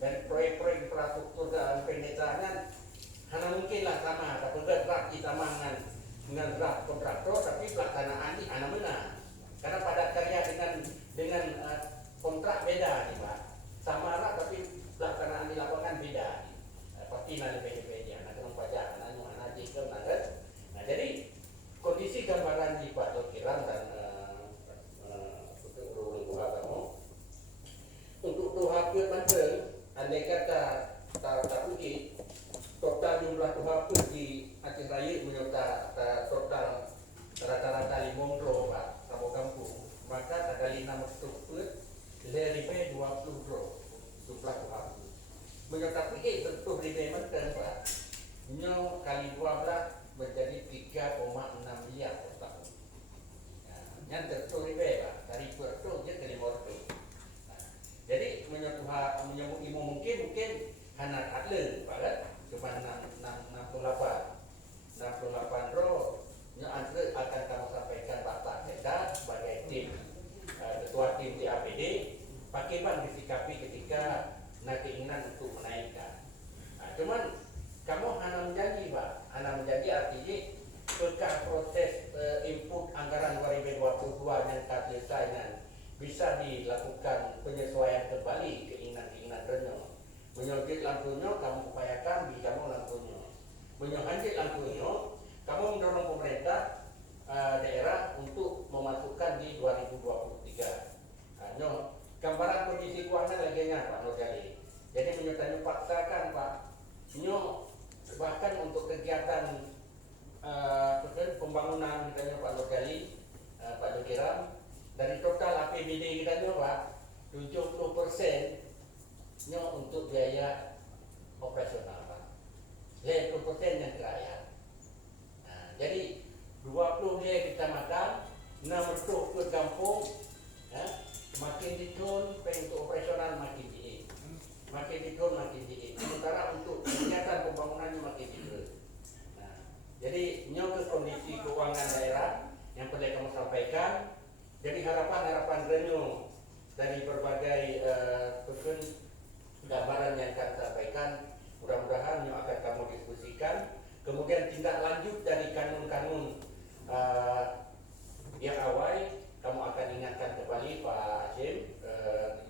dan proyek-proyek infrastruktur dan penetraan hanya mungkinlah sama, tapi gerak kita dengan gerak kontraktor, tapi pelaksanaan ini hanya menang, karena padat karya dengan kontrak beda nih Pak, sama lah tapi pelaksanaan di lapangan beda, pasti nanti beda, nanti pajak, nanti jikel, nah jadi kondisi gambaran di Pak Dokiran dan untuk doha Banten, andai kata tak uji total jumlah doha di Aceh Raya menyerta total rata-rata 5 dro Pak Sabo Kampung, maka ada 5 struktur lebih 20 dro jumlah doha menyerta uji tentu lebih Banten Pak nyo kali 12 menjadi 3,6 miliar per tahun. Yang tentu lebih Pak dari Puerto dia ke Limorto. Jadi menyebut imu mungkin hanya adlen pada cuma 68 roh yang akan kamu sampaikan Bapak Seda sebagai tim ketua tim TAPD pakai bang disikapi ketika keinginan untuk menaikkan. Cuman kamu hanya menjanji Pak, hanya menjanji artinya berkah proses input anggaran 2022 yang tak selesai bisa dilakukan penyesuaian kembali keinginan renyo. Menyojit lampunya kamu upayakan bisa mau lampunya. Menyohanjit lampunya kamu mendorong pemerintah daerah untuk memasukkan di 2023. Gambaran kondisi keuangan lagi Pak Nurjali. Jadi menyertai paksakan Pak. Bahkan untuk kegiatan pembangunan misalnya Pak Nurjali, Pak Dokiram, dari total APBD kita Pak 70% untuk biaya operasional Pak. 50% yang kerajaan. Nah, jadi 20 kecamatan, 6 ke kampung, makin ditun, untuk operasional makin diin. Makin ditun, makin diin. Sementara untuk kegiatan pembangunannya makin ditun. Nah, jadi ke kondisi keuangan daerah yang perlu kamu sampaikan. Jadi harapan renyo dari berbagai gambaran yang akan sampaikan, mudah-mudahan yang akan kamu diskusikan. Kemudian tindak lanjut dari kanun-kanun yang awal, kamu akan ingatkan kembali Pak Hashim,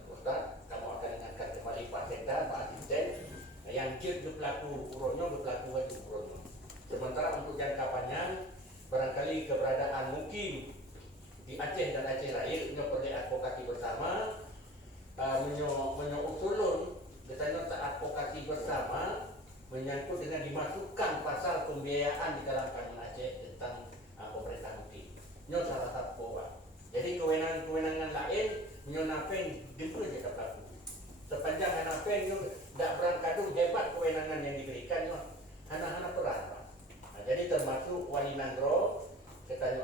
Ustaz, kamu akan ingatkan kembali Pak Seda, Pak Asisten, yang berlaku uronyo, berlaku wajib uronyo. Sementara untuk jangka panjang, barangkali keberadaan mungkin di Aceh dan Aceh Raya perlu advokasi bersama, usulun kita advokasi bersama menyangkut dengan dimasukkan pasal pembiayaan di dalam kanun Aceh tentang pemerintah mungkin. Salah satu Pak. Jadi kewenangan lain menyonapen itu saja berlaku. Sepanjang hanapen tidak berangkadung hebat kewenangan yang diberikan anak-anak peran Pak. Nah, jadi termasuk wali nandro kita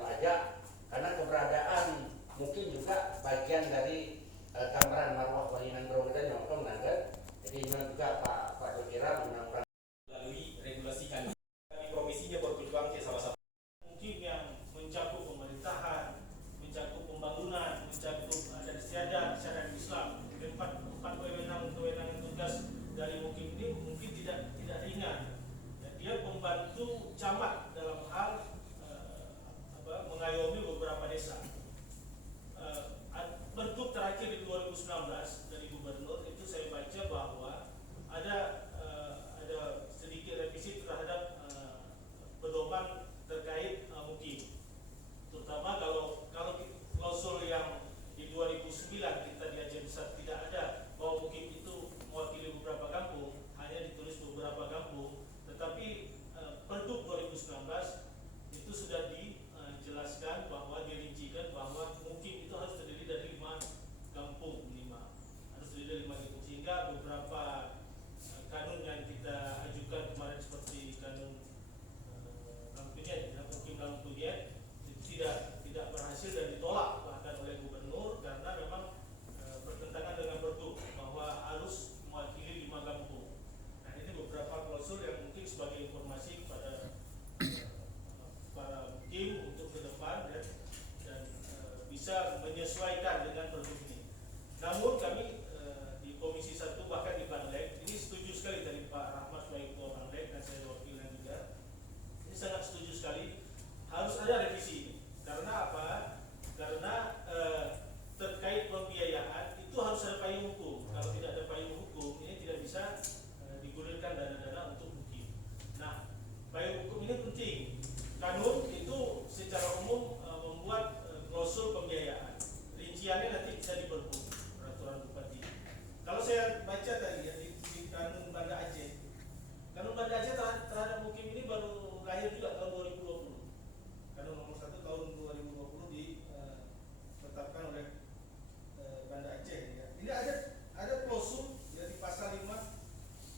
ajak karena keberadaan mungkin juga bagian dari gambaran marwah wali nandro kita nyokong kan. Jadi juga Pak Dokira menyampaikan melalui regulasi kami komisinya berpeluang ke sama-sama mungkin yang mencakup pemerintahan, mencakup pembangunan, mencakup adat istiadat, syariat Islam, empat kewenangan tugas dari mungkin ini mungkin tidak ringan. Dia membantu camat dalam hal mengayomi beberapa desa. Bentuk terakhir menyesuaikan dengan pergub ini. Namun kami di Komisi 1 bahkan di Banlek ini setuju sekali dari Pak Rahmat sebagai Ketua Banlek dan saya wakilnya juga. Ini sangat setuju sekali harus ada revisi ini. Karena apa? Karena terkait pembiayaan itu harus ada payung hukum. Kalau tidak ada payung hukum ini tidak bisa digulirkan dana-dana untuk bukti. Nah, payung hukum ini penting. Kanun itu secara umum membuat klausul pembiayaan. Rinciannya nanti bisa diperbu peraturan bupati. Kalau saya baca tadi ya di Kanun Banda Aceh, Kanun Banda Aceh terhadap mukim ini baru lahir juga tahun 2020. Kanun nomor 1 tahun 2020 ditetapkan oleh Banda Aceh. Ya. Ini ada klausul ya, di pasal 5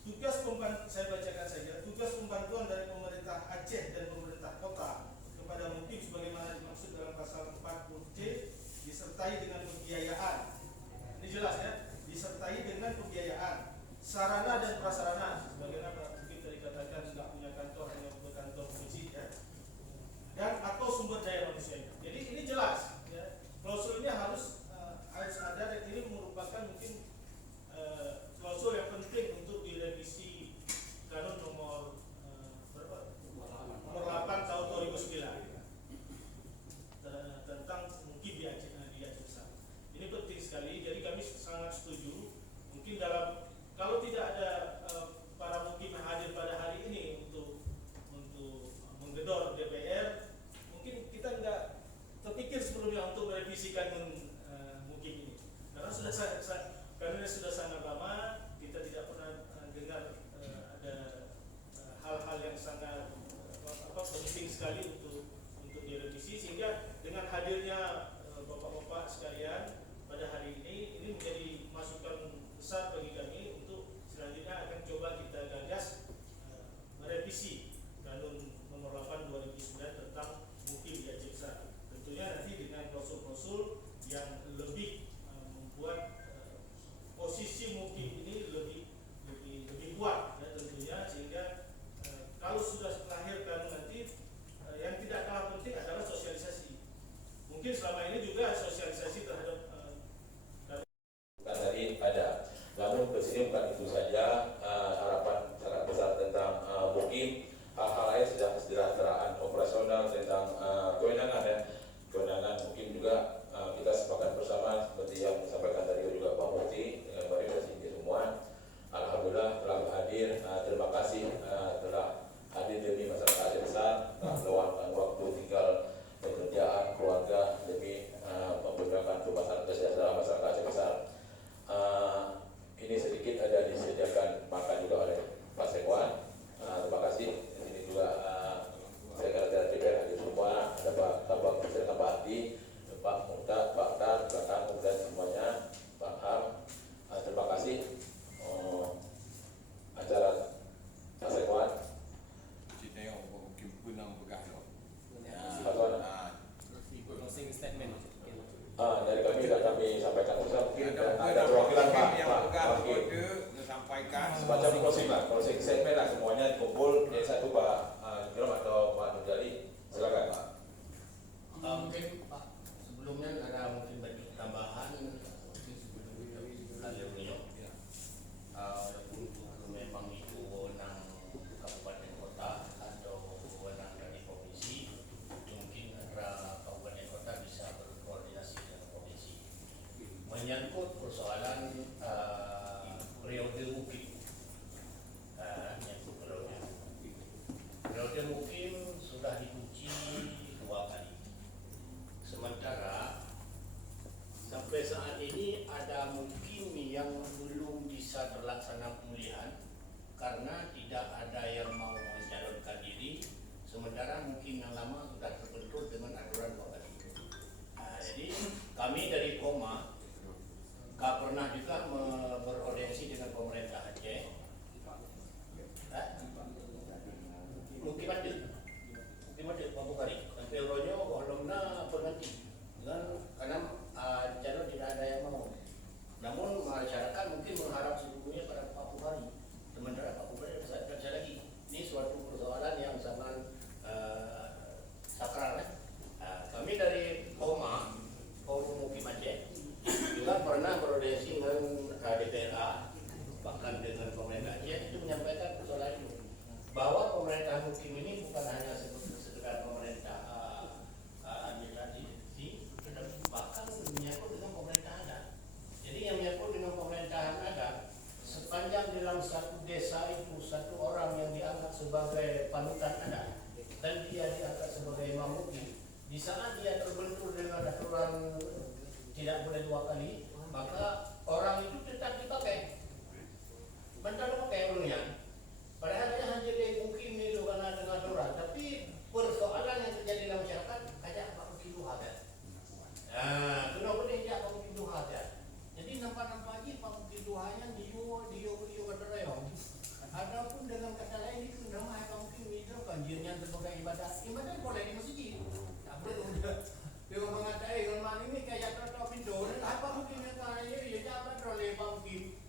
tugas pembantu, saya bacakan saja, tugas pembantuan dari pemerintah Aceh dan pemerintah kota kepada mukim sebagaimana dimaksud dalam pasal 40C disertai dengan pembiayaan. Ini jelas ya, disertai dengan pembiayaan, sarana dan prasarana sebagaimana Pak Mukim tadi katakan tidak punya kantor, hanya berkantor komisi ya, dan atau sumber daya manusia. Jadi ini jelas ya, klausul ini harus ada dan ini merupakan mungkin klausul yang penting untuk direvisi Kanun nomor berapa? Nomor 8 tahun 2009 tentang mungkin di Aceh Besar. Ini penting sekali. Jadi kami sangat setuju. Mungkin dalam kalau tidak ada para mukim yang hadir pada hari ini untuk menggedor DPR, mungkin kita enggak terpikir sebelumnya untuk merevisi Kanun mukim ini. Karena karena sudah sangat lama kita tidak pernah dengar ada hal-hal yang sangat penting sekali untuk direvisi, sehingga dengan hadirnya bapak-bapak sekalian pada hari ini menjadi masukan besar bagi kami untuk selanjutnya akan coba kita gagas merevisi Kanun nomor 8 2009 tentang mukim di Aceh Besar. Tentunya nanti dengan klausul-klausul yang lebih membuat posisi mukim ini lebih kuat ya, tentunya, sehingga kalau sudah lahir Kanun nanti yang tidak kalah penting adalah sosialisasi. Mungkin selama ini juga sosialisasi terhadap bukan tadi ada, namun kesini bukan itu saja harapan sangat besar tentang mukim, hal-hal lain sedang kesejahteraan operasional tentang kewenangan ya, kewenangan mungkin juga kita sepakat bersama seperti yang disampaikan tadi juga Pak Mufti dengan Baris ini semua. Alhamdulillah telah hadir. Terima kasih telah hadir demi masyarakat Aceh Besar, telah meluangkan waktu tinggal pekerjaan keluarga demi memperjuangkan kebangsaan kesejahteraan masyarakat Aceh Besar. Ini sedikit ada disediakan makan juga oleh Pak Sekwan. Terima kasih. Ini juga Sekretariat DPR hadir semua. Ada Pak Kabak Presiden Pak Adi, Pak Muhtar, Pak Tar, belakang dan semuanya, Pak Ham. Terima kasih. Acara Pak Sekwan. Kita tengok mukim punang bergaduh. closing statement. Dari kami sudah kami sampaikan usaha mungkin ada Ada perwakilan Pak yang Pak kode sampaikan semacam closing statement lah, semuanya kumpul jadi satu Pak Jrom atau Pak Nurjali, silakan Pak. Mungkin Pak sebelumnya ada mungkin banyak tambahan mungkin sebelum hadir beliau. Untuk memang itu wewenang kabupaten kota atau wewenang dari provinsi, mungkin antara kabupaten kota bisa berkoordinasi dengan provinsi menyangkut persoalan periode mukim. Periode mukim sudah diuji 2 kali. Sementara sampai saat ini ada mukim yang belum bisa terlaksana pemilihan karena tidak ada yang mau mencalonkan diri. Sementara mukim yang lama sudah terbentuk dengan aturan bupati. Jadi kami dari Koma pernah juga berorientasi dengan pemerintah Aceh. Mungkin ada Pak Bukhari, Euronya belumna berhenti karena calon tidak ada yang mau. Namun masyarakat mungkin mengharap sebelumnya pada Pak Bukhari. Sementara Pak Bukhari bisa kerja lagi. Ini suatu persoalan yang sangat sakral. Kami dari Koma, Forum Mukim Aceh juga pernah beraudiensi dengan DPRA, bahkan dengan pemerintah Aceh itu menyampaikan persoalan itu, bahwa pemerintah Mukim ini bukan hanya sekedar pemerintah administrasi, bahkan menyangkut dengan pemerintah adat. Jadi yang menyangkut dengan pemerintahan adat, sepanjang dalam satu desa itu satu orang yang dianggap sebagai panutan adat dan dia diangkat sebagai imam mukim, di saat dia terbentur dengan aturan tidak boleh 2 kali, maka orang itu tetap dipakai. Bentar pakai orangnya. Padahal dia hanya dia mukim itu karena dengan aturan, tapi persoalan yang terjadi dalam masyarakat ajak Pak Mukim Duha kan. Nah, kenapa dia ajak Pak Mukim Duha kan? Jadi nampak-nampak aja Pak Mukim Duhanya dia berterayong. Adapun dengan kata lain itu nama Pak Mukim itu banjirnya sebagai ibadah boleh di masjid. Tak boleh dia mengatakan kalau ini kayak tertua pintu. Apa Mukim yang kaya ya jangan oleh Pak Mukim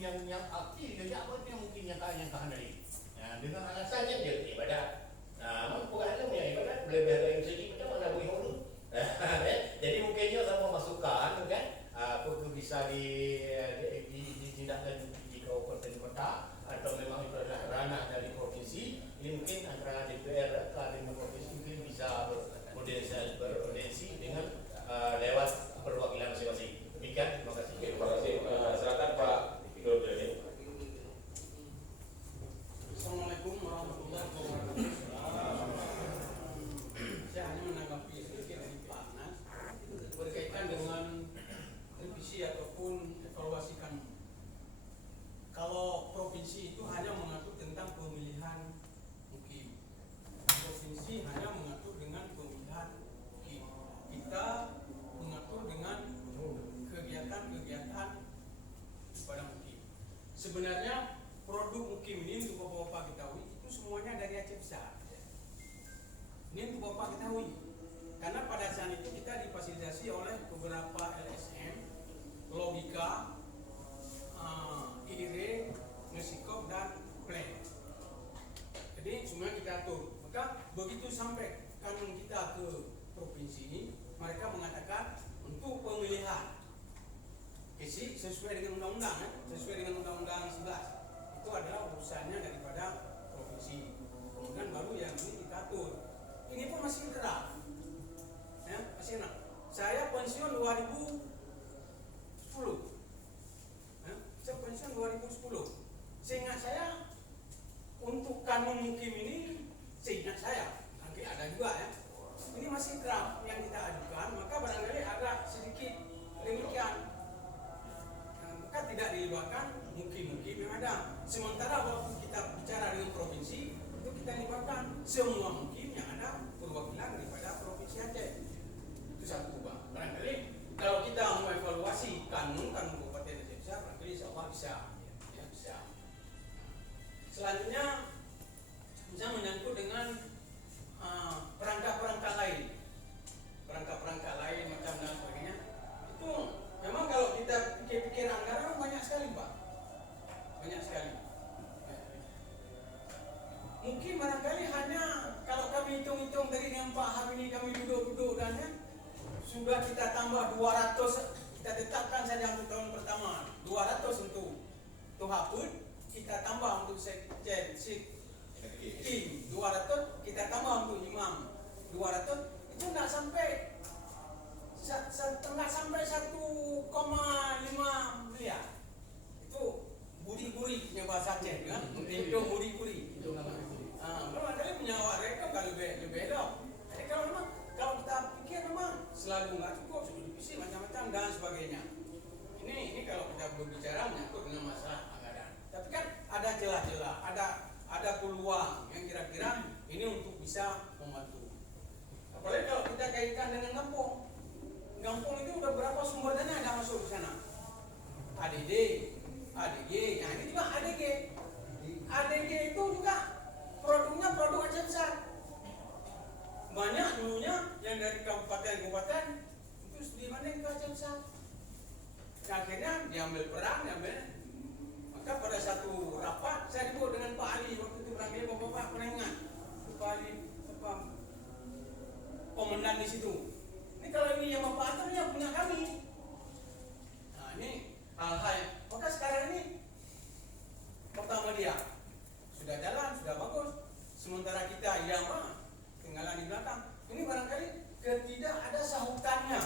yang aktif ya jangan dia Mukim yang kaya yang kehandai. Nah, dengan alasannya dia ibadah. Nah, bukan hanya ibadah boleh berada di masjid macam mana boleh hulu. Jadi mungkinnya sama masukan kan, itu bisa ditindaklanjuti di kabupaten kota atau memang itu adalah ranah dari provinsi. Ini mungkin antara DPR dengan provinsi mungkin bisa beraudiensi dengan lewat perwakilan masing-masing. Demikian, terima kasih. Terima kasih. Silakan Pak Nur Deni. Assalamualaikum warahmatullahi wabarakatuh. Saya hanya menanggapi sedikit dari Pak Anas berkaitan dengan revisi ataupun evaluasi kanun. Kalau provinsi itu hanya mengatur tentang pemilihan mukim, provinsi hanya mengatur dengan pemilihan mukim. Kita mengatur dengan kegiatan-kegiatan pada mukim. Sebenarnya produk mukim ini untuk Bapak ketahui itu semuanya dari Aceh Besar. Ini untuk Bapak ketahui, karena pada saat itu kita difasilitasi oleh beberapa LSM, Logika, IRE, Mesikop, dan Plan. Jadi semuanya kita atur. Maka begitu sampai kanun kita ke provinsi ini, mereka mengatakan untuk pemilihan isi sesuai dengan undang-undang, sesuai dengan undang-undang 11 itu adalah urusannya daripada provinsi. Kemudian baru yang ini kita atur. Ini pun masih draft, ya, masih enak. Saya pensiun 2010, ya, saya pensiun 2010. Seingat saya untuk kanun mukim ini, seingat saya, nanti ada juga ya. Ini masih draft yang kita ajukan, maka barangkali agak sedikit demikian. Maka tidak dilibatkan mukim-mukim yang ada. Sementara waktu kita bicara dengan provinsi, itu kita libatkan semua mukim yang ada perwakilan daripada provinsi Aceh. Itu satu Pak. Barangkali kalau kita mau evaluasi kanun Kabupaten Aceh Besar, barangkali insya Allah bisa. Ya, bisa. Selanjutnya bisa menyangkut dengan perangkat-perangkat lain. Perangkat-perangkat lain macam dan sebagainya. Itu memang kalau kita pikir-pikir anggaran banyak sekali Pak. Banyak sekali. Mungkin barangkali hanya kalau kami hitung-hitung tadi dengan Pak hari ini kami duduk-duduk dan ya, sudah kita tambah 200, kita tetapkan saja untuk tahun pertama 200 untuk Hapun, kita tambah untuk sekjen tim 200, kita tambah untuk imam 200, itu tidak sampai 1,5 miliar. Itu buri-buri bahasa Aceh kan, itu buri-buri. Barangkali punya warga kalau lebih dong. Jadi kalau memang kalau kita pikir memang selalu nggak cukup, sudah divisi macam-macam dan sebagainya. Ini kalau kita berbicara menyangkut dengan masalah anggaran. Tapi kan ada celah-celah, ada peluang yang kira-kira ini untuk bisa membantu. Apalagi kalau kita kaitkan dengan kampung. Kampung itu udah berapa sumber dana yang masuk ke sana? ADD, ADG, nah ini juga ADG. ADG itu juga produknya produk Aceh Besar. Banyak dulunya yang dari kabupaten-kabupaten itu dibanding ke Aceh Besar. Akhirnya diambil perang, maka pada satu rapat saya disebut dengan Pak Ali waktu itu barangkali bapak-bapak pernah ingat Pak Ali komandan di situ. Ini kalau ini yang Bapak atur yang punya kami. Nah ini hal-hal yang, maka sekarang ini pertama dia sudah jalan, sudah bagus. Sementara kita yang tinggalan di belakang. Ini barangkali tidak ada sahutannya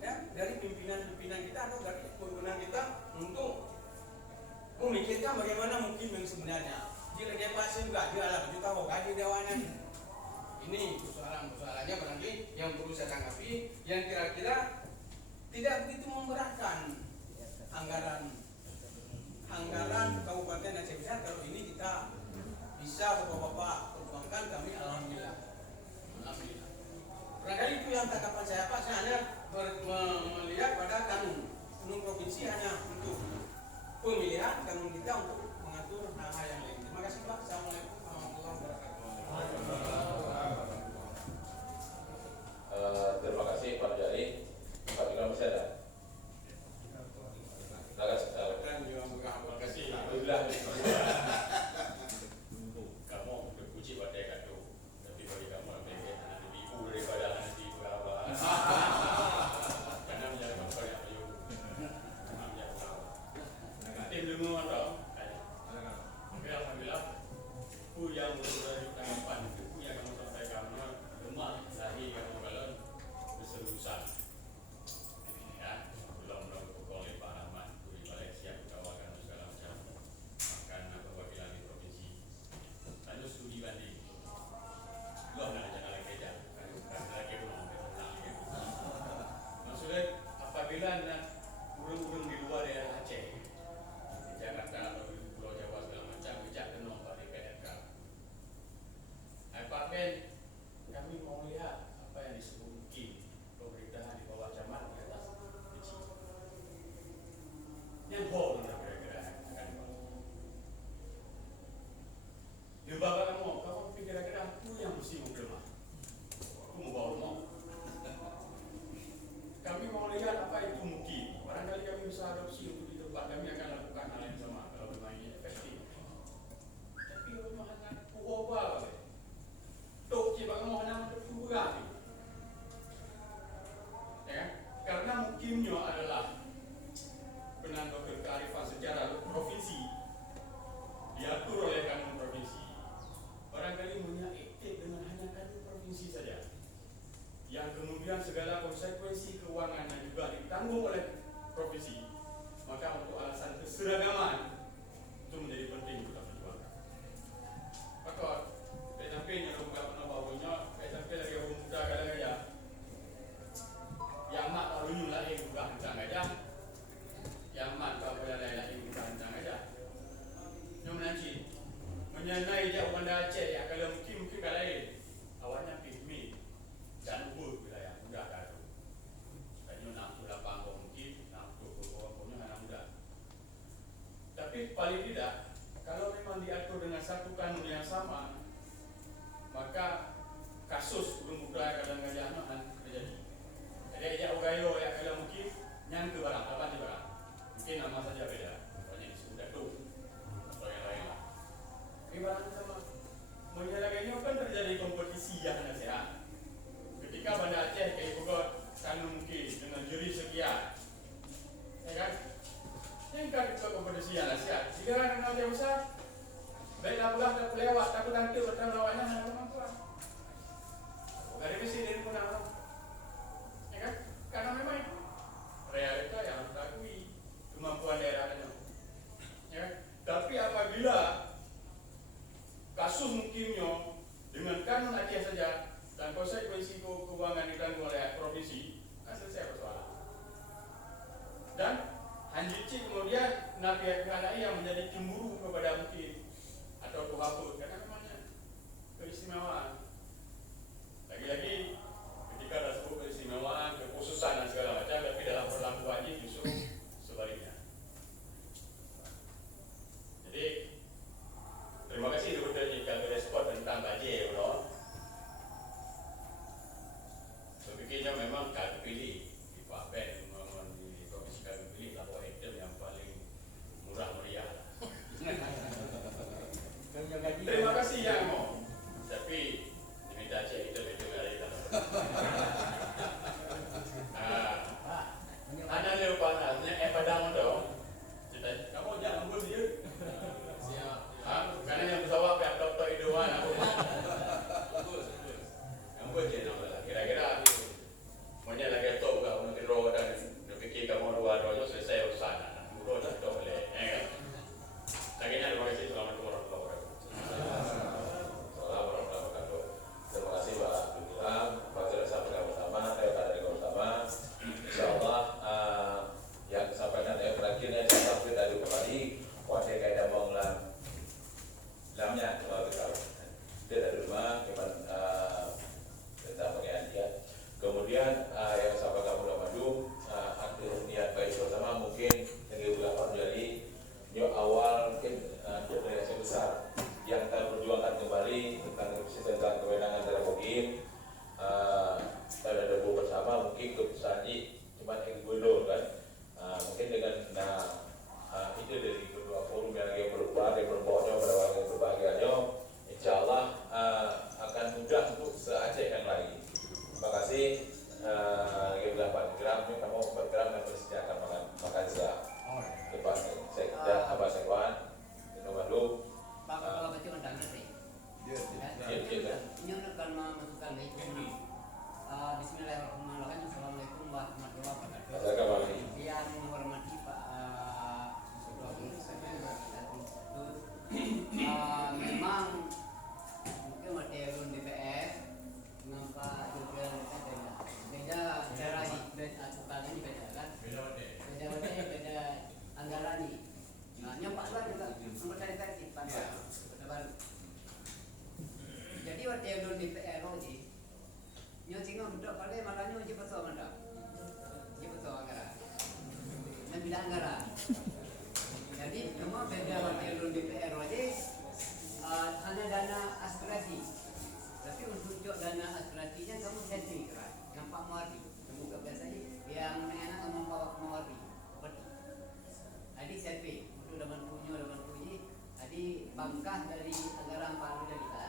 ya, dari pimpinan-pimpinan kita atau dari pimpinan kita untuk memikirkan bagaimana mungkin yang sebenarnya. Jika dia pasti juga dia lah juta kok gaji dewannya. Ini persoalannya barangkali yang perlu saya tanggapi yang kira-kira tidak begitu memberatkan anggaran Kabupaten Aceh Besar. Kalau ini kita bisa bapak-bapak perjuangkan, kami alhamdulillah. Barangkali itu yang tanggapan saya Pak. Saya hanya melihat pada kanun provinsi hanya untuk pemilihan, kanun kita untuk mengatur hal-hal yang lain. Terima kasih Pak. Assalamualaikum warahmatullahi wabarakatuh. Terima kasih Pak Jari. Pak Bikram masih ada? Dan juga Terima kasih. Alhamdulillah. Kamu berpuji pada kata, tapi bagi kamu lebih anak ibu daripada anak ibu apa? Karena menjadi apa yang ayu, karena menjadi apa? Tim dulu ada. Tapi alhamdulillah, ku yang berada tanggapan itu, ku yang kamu sampaikan lemah lagi kamu kalau berseriusan. Ya, belum pokok oleh Pak Rahman, di Malaysia, kawakan segala macam. Makan perwakilan di provinsi. Lalu studi banding. Dua nak jangan lagi kerja. Karena lagi belum lagi. Maksudnya apabila nak urung-urung di luar daerah Aceh, di Jakarta atau di Pulau Jawa segala macam, bijak kenal Pak DPRK. Pak Ben, kami mau lihat apa yang disebut mungkin pemerintahan di bawah zaman di atas kecil. Yang hol kira-kira akan dibangun. Di bapak kamu pikir kira-kira aku yang mesti menggelemah. Aku mau bawa rumah. Kami mau lihat apa itu mungkin. Barangkali kami bisa adopsi untuk di tempat kami akan lakukan hal yang sama kalau memang ini efektif. Tapi rumah hanya ubah-ubah. Tok cik kamu hanya untuk kurang. Ya, karena mungkinnya adalah penanggung kearifan secara provinsi diatur oleh kanun provinsi. Barangkali punya aktif dengan hanya kanun provinsi saja, yang kemudian segala konsekuensi keuangannya juga ditanggung oleh provinsi. Maka untuk alasan keseragaman itu menjadi penting kita perjuangkan. Maka sampai yang bukan pernah bawanya, sampai lagi orang muda kadang aja, yang mak tak lunyu lah bukan hentang aja, yang mak tak boleh lain bukan hentang aja. Yang menanci, menyenai dia orang Aceh ya kalau mungkin kalau awalnya pigmi dan ubur wilayah muda kado. Tanya 68 mungkin 60 punya anak muda. Tapi paling tidak kalau memang diatur dengan satu kanun yang sama, maka kasus urung muda kadang gajahnya akan terjadi. Jadi ajak ugayo ya kalau mungkin nyang ke barang apa di barang. Mungkin nama saja beda. Pokoknya disebut datu atau yang lain lah. Ini barang sama. Menyalahkannya kan terjadi kompetisi yang tidak sehat. Ketika Banda Aceh kayak buat kanun mungkin dengan juri sekian, ya kan? Yang kan itu kompetisi yang tidak sehat. Jika anak Aceh besar, baiklah pulang tak lewat, takut nanti bertemu lawannya hanya kemampuan. Dari misi dari punang, ya kan? Karena memang itu realita yang harus diakui kemampuan daerahnya. Ya kan? Tapi apabila kasus mungkinnya dengan kanun Aceh saja dan konsekuensi keuangan ditanggung oleh provinsi, kan selesai persoalan. Dan Hanjici kemudian pihak lain yang menjadi cemburu kepada mungkin atau kuhaput karena memangnya keistimewaan. Lagi-lagi ketika ada sebut keistimewaan, kekhususan dan segala macam, tapi dalam berlaku wajib justru sebaliknya. Jadi terima kasih kepada jika respon tentang budget, Sebegini memang kami pilih di Pak Ben, di provinsi kami pilih lapor item yang paling murah meriah. Terima anggaran. Jadi cuma beda wakil DPR aja hanya dana aspirasi. Tapi untuk dana aspirasinya kamu setting keras. Yang Pak Muardi, semoga biasanya yang anak kamu bawa Pak Muardi. Jadi setting untuk dalam punya. Jadi bangkah dari anggaran Pak Nudalita.